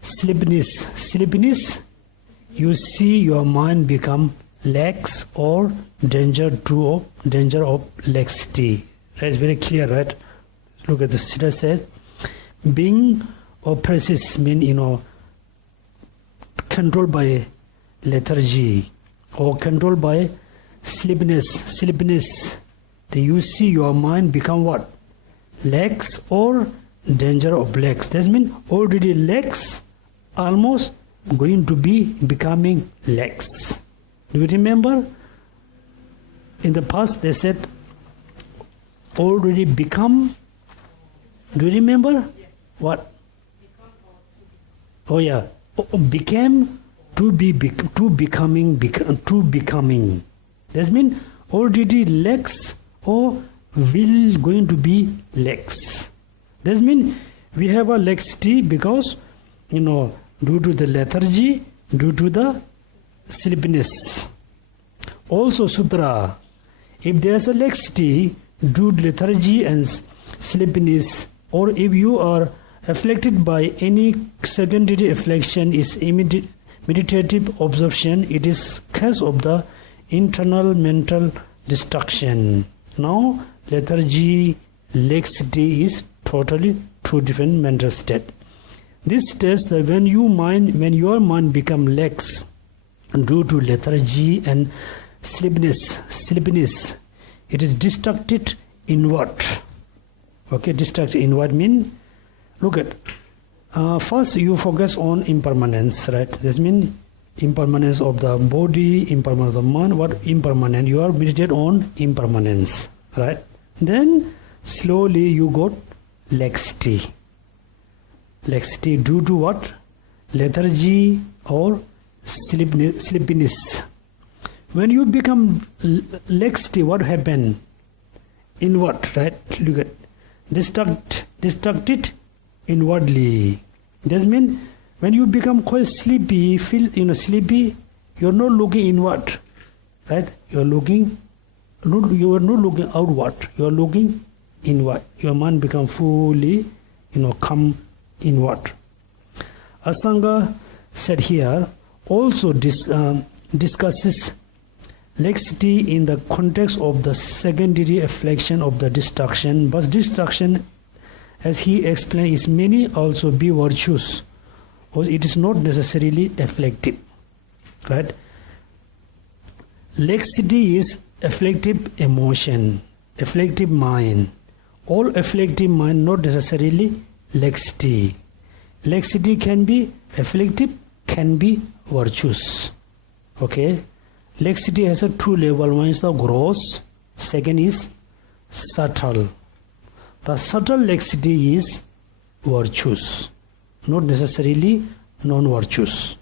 sleepiness, you see your mind become lax or danger of laxity. That's very clear, right? Look at the Siddha says, being oppressed means, controlled by lethargy or controlled by sleepiness. Then you see your mind become what? Lax or danger of lax. That means already lax, almost going to be becoming lax. Do you remember? In the past they said already become. Do you remember? What? Oh yeah. Became to becoming. That means already lax or will going to be lax. That means we have a laxity because due to the lethargy, due to the sleepiness. Also Sutra, if there is a laxity due to lethargy and sleepiness, or if you are afflicted by any secondary affliction, is meditative observation, it is cause of the internal mental destruction. Now lethargy, laxity is totally two different mental state. This states that when your mind become lax due to lethargy and sleepiness, it is distracted inward. Okay, distracted inward mean, look at, first you focus on impermanence, right? This means impermanence of the body, impermanence of the mind. What impermanent? You are meditate on impermanence, right? Then slowly you got laxity. Laxity due to what? Lethargy or sleepiness. When you become laxity, what happen? Inward, right? Look at distracted inwardly. That means when you become quite sleepy, sleepy, you are not looking inward, right? You are not looking outward. You are looking inward. Your mind become fully, come inward. Asanga said here also discusses laxity in the context of the secondary affliction of the destruction, but destruction, as he explained, is many also be virtues, or it is not necessarily afflictive, right? Laxity is afflictive emotion, afflictive mind. All afflictive mind, not necessarily laxity. Laxity can be afflictive, can be virtuous. Okay? Laxity has a two level. One is the gross, second is subtle. The subtle laxity is virtuous, not necessarily non-virtuous.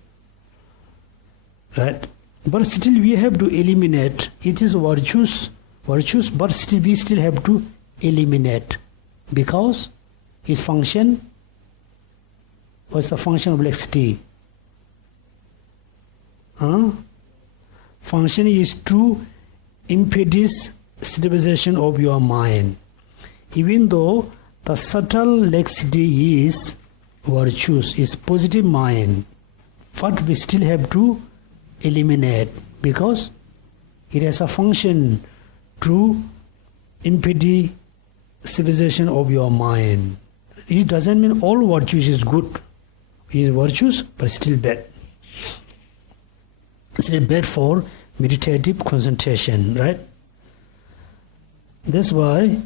Right? But still we have to eliminate. It is virtuous, but still we still have to eliminate, because its function, what's the function of laxity? Function is to impede stabilization of your mind. Even though the subtle laxity is virtuous, is positive mind, but we still have to eliminate, because it has a function to impede civilization of your mind. It doesn't mean all virtues is good. It is virtuous, but still bad. Still bad for meditative concentration, right? That's why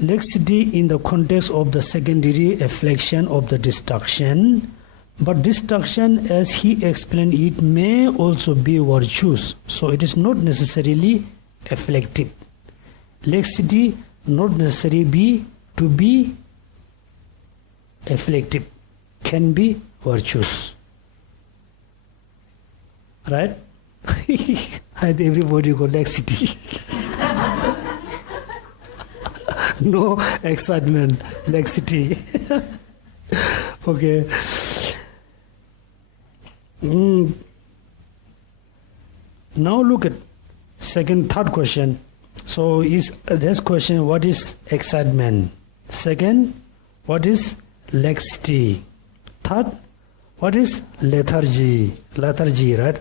laxity in the context of the secondary affliction of the destruction, but destruction, as he explained, it may also be virtuous, so it is not necessarily afflictive. Laxity not necessarily to be afflictive, can be virtuous, right? And everybody got laxity. No excitement, laxity. Okay. Now look at third question. So this question, what is excitement? Second, what is laxity? Third, what is lethargy? Lethargy, right?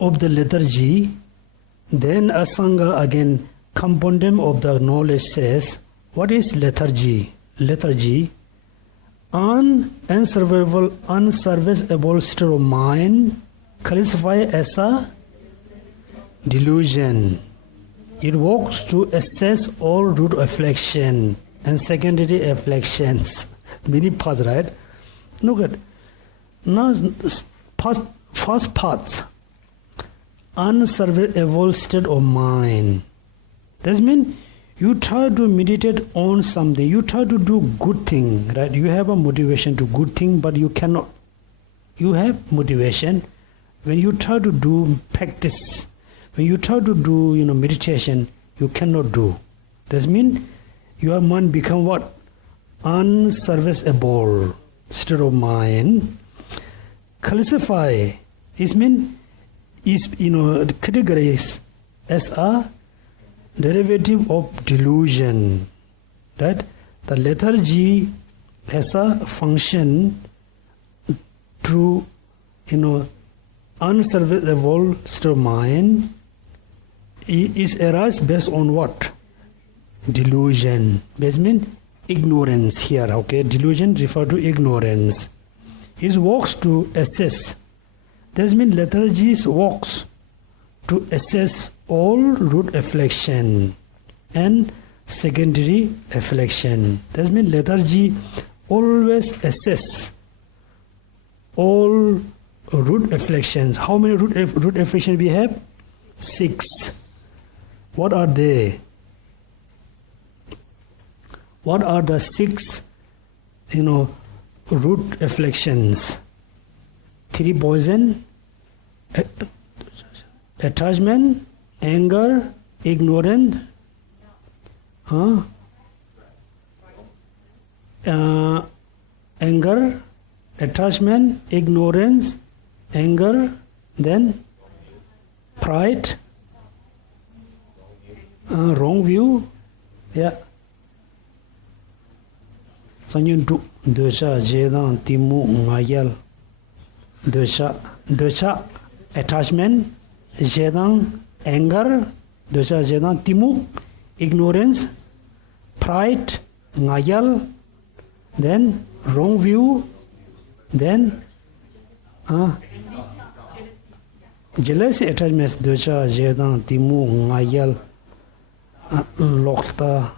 Of the lethargy, then Asanga again, component of the knowledge says, what is lethargy? Lethargy, unserviceable state of mind, classified as a delusion. It works to assess all root affliction and secondary afflictions. Many parts, right? Look at now. First part, unserviceable state of mind. That means you try to meditate on something. You try to do good thing, right? You have a motivation to good thing, but you cannot. You have motivation when you try to do practice. When you try to do, meditation, you cannot do. That means your mind become what? Unserviceable state of mind. Classify is categorized as a derivative of delusion. Right? The lethargy has a function to, unserviceable state of mind. Is arise based on what? Delusion. This means ignorance here. Okay, delusion refer to ignorance. His works to assess. That means lethargy's works to assess all root affliction and secondary affliction. That means lethargy always assess all root afflictions. How many root afflictions we have? 6. What are they? What are the 6, root afflictions? 3 poison, attachment, anger, ignorance, anger, attachment, ignorance, anger, then pride, wrong view, yeah. Sanyun du dosha jedang timu ngayal dosha attachment, jedang anger, dosha jedang timu ignorance, pride, ngayal, then wrong view, then jealousy, attachment, dosha jedang timu ngayal, lokta,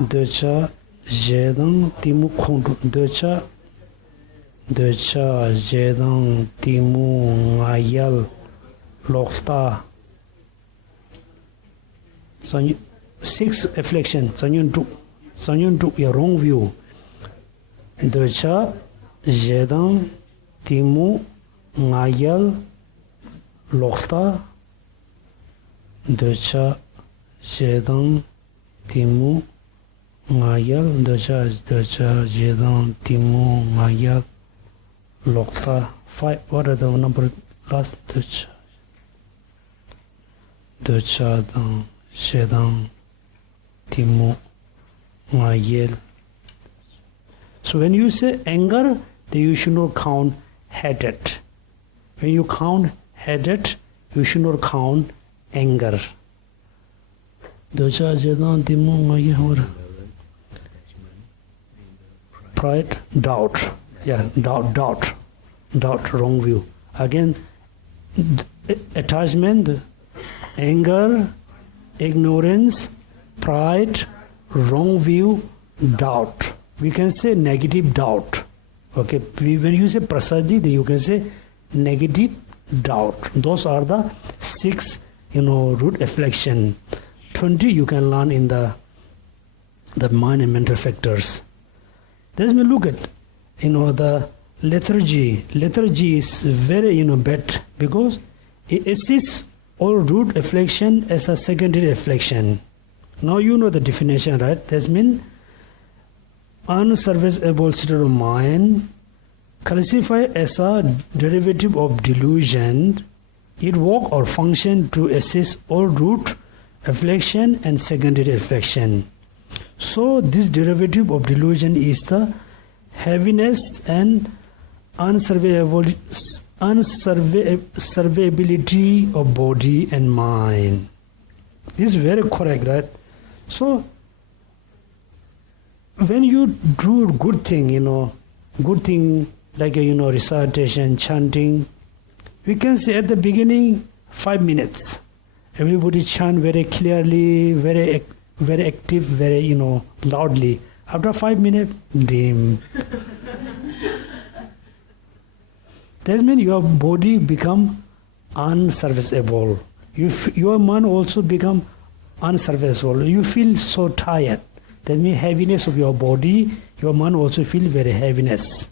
dosha jedang timu khondu, dosha jedang timu ngayal, lokta. 6 affliction. Sanyun du, your wrong view. Dosha jedang timu ngayal, lokta. Dosha jedang timu ngayal, dosha jedang timu ngayal, lokta. 5. What are the number last? Dosha jedang timu ngayal. So when you say anger, then you should not count hatred. When you count hatred, you should not count anger. Dosha jedang timu ngayal. Pride, doubt. Yeah, doubt, wrong view. Again, attachment, anger, ignorance, pride, wrong view, doubt. We can say negative doubt. Okay, when you say prasadi, then you can say negative doubt. Those are the 6, root affliction. 20 you can learn in the mind and mental factors. Let me look at, the lethargy. Lethargy is very, bad because it assists all root affliction as a secondary affliction. Now you know the definition, right? That means unserviceable state of mind, classified as a derivative of delusion. It work or function to assist all root affliction and secondary affliction. So this derivative of delusion is the heaviness and unsurveyability of body and mind. This is very correct, right? So when you do good thing, good thing like recitation, chanting, we can say at the beginning 5 minutes. Everybody chant very clearly, very active, very loudly. After 5 minutes, dim. That means your body become unserviceable. Your mind also become unserviceable. You feel so tired. That means heaviness of your body, your mind also feel very heaviness.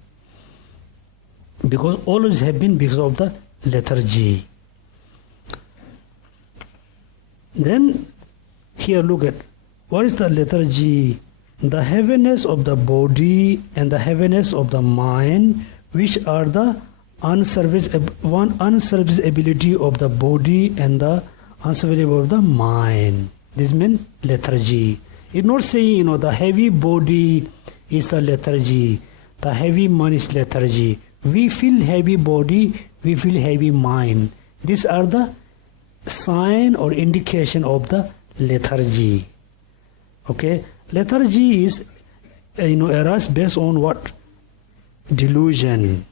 Because all of this have been because of the lethargy. Then here look at what is the lethargy? The heaviness of the body and the heaviness of the mind, which are the unserviceability of the body and the unserviceability of the mind. This means lethargy. It's not saying the heavy body is the lethargy, the heavy mind is lethargy. We feel heavy body, we feel heavy mind. These are the sign or indication of the lethargy. Okay, lethargy is arise based on what? Delusion.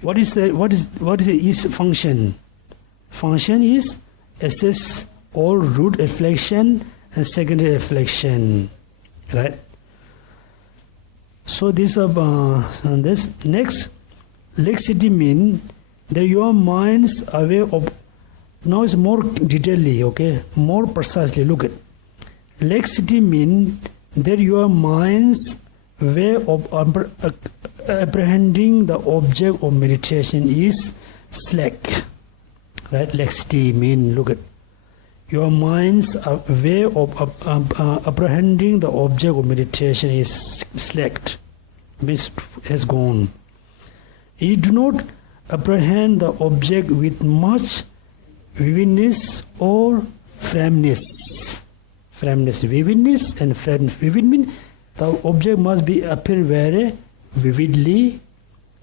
What is its function? Function is assess all root affliction and secondary affliction, right? So this next laxity mean that your mind's aware of. Now it's more detailedly, okay, more precisely. Look at laxity mean that your mind's way of apprehending the object of meditation is slack, right? Laxity mean, look at your mind's way of apprehending the object of meditation is slacked, means has gone. You do not apprehend the object with much vividness or firmness. Firmness, vividness and firmness. Vivid means the object must be appear very vividly,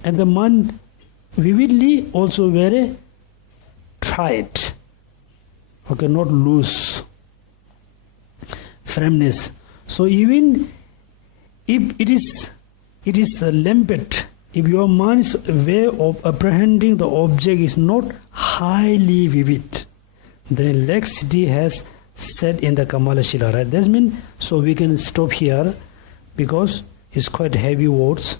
and the mind vividly also very tight. Okay, not loose. Firmness. So even if it is the limpet, if your mind's way of apprehending the object is not highly vivid, then laxity has said in the Kamala Shila, right? That means, so we can stop here because it's quite heavy words.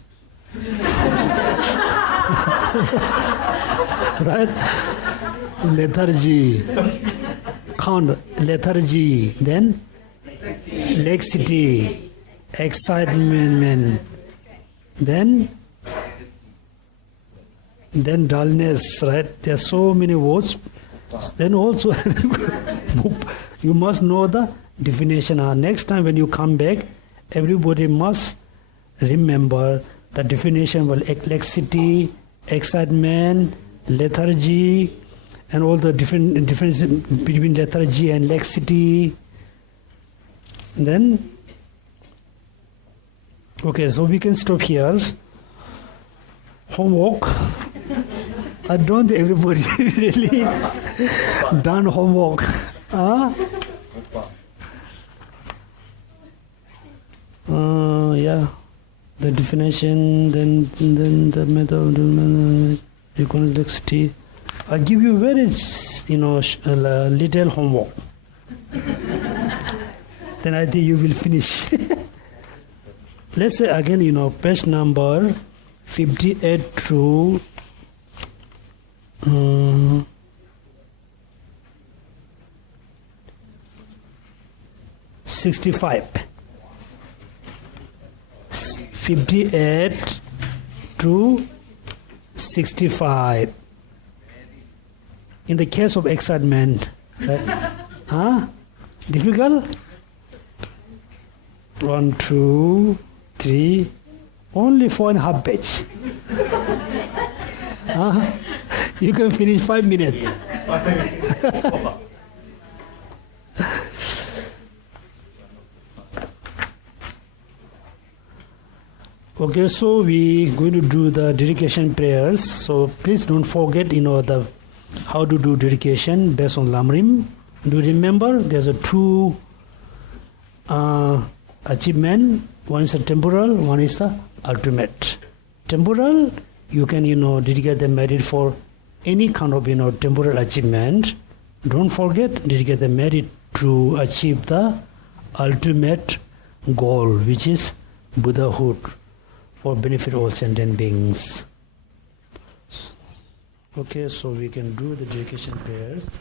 Right? Lethargy. Count lethargy. Then laxity, excitement, then dullness, right? There are so many words. Then also you must know the definition. Next time when you come back, everybody must remember the definition of laxity, excitement, lethargy, and all the difference between lethargy and laxity. Then, okay, so we can stop here. Homework. I don't think everybody really done homework. Yeah, the definition, then the method, laxity. I give you very, little homework. Then I think you will finish. Let's say again, page number 58 to 65. 58 to 65. In the case of excitement, right? Difficult? 1, 2, 3. Only 4.5 page. You can finish 5 minutes. Okay, so we going to do the dedication prayers. So please don't forget, the how to do dedication based on Lamrim. Do you remember? There's a 2 achievement. One is a temporal, one is the ultimate. Temporal, you can dedicate the merit for any kind of temporal achievement. Don't forget, dedicate the merit to achieve the ultimate goal, which is Buddhahood, for benefit of all sentient beings. Okay, so we can do the dedication prayers.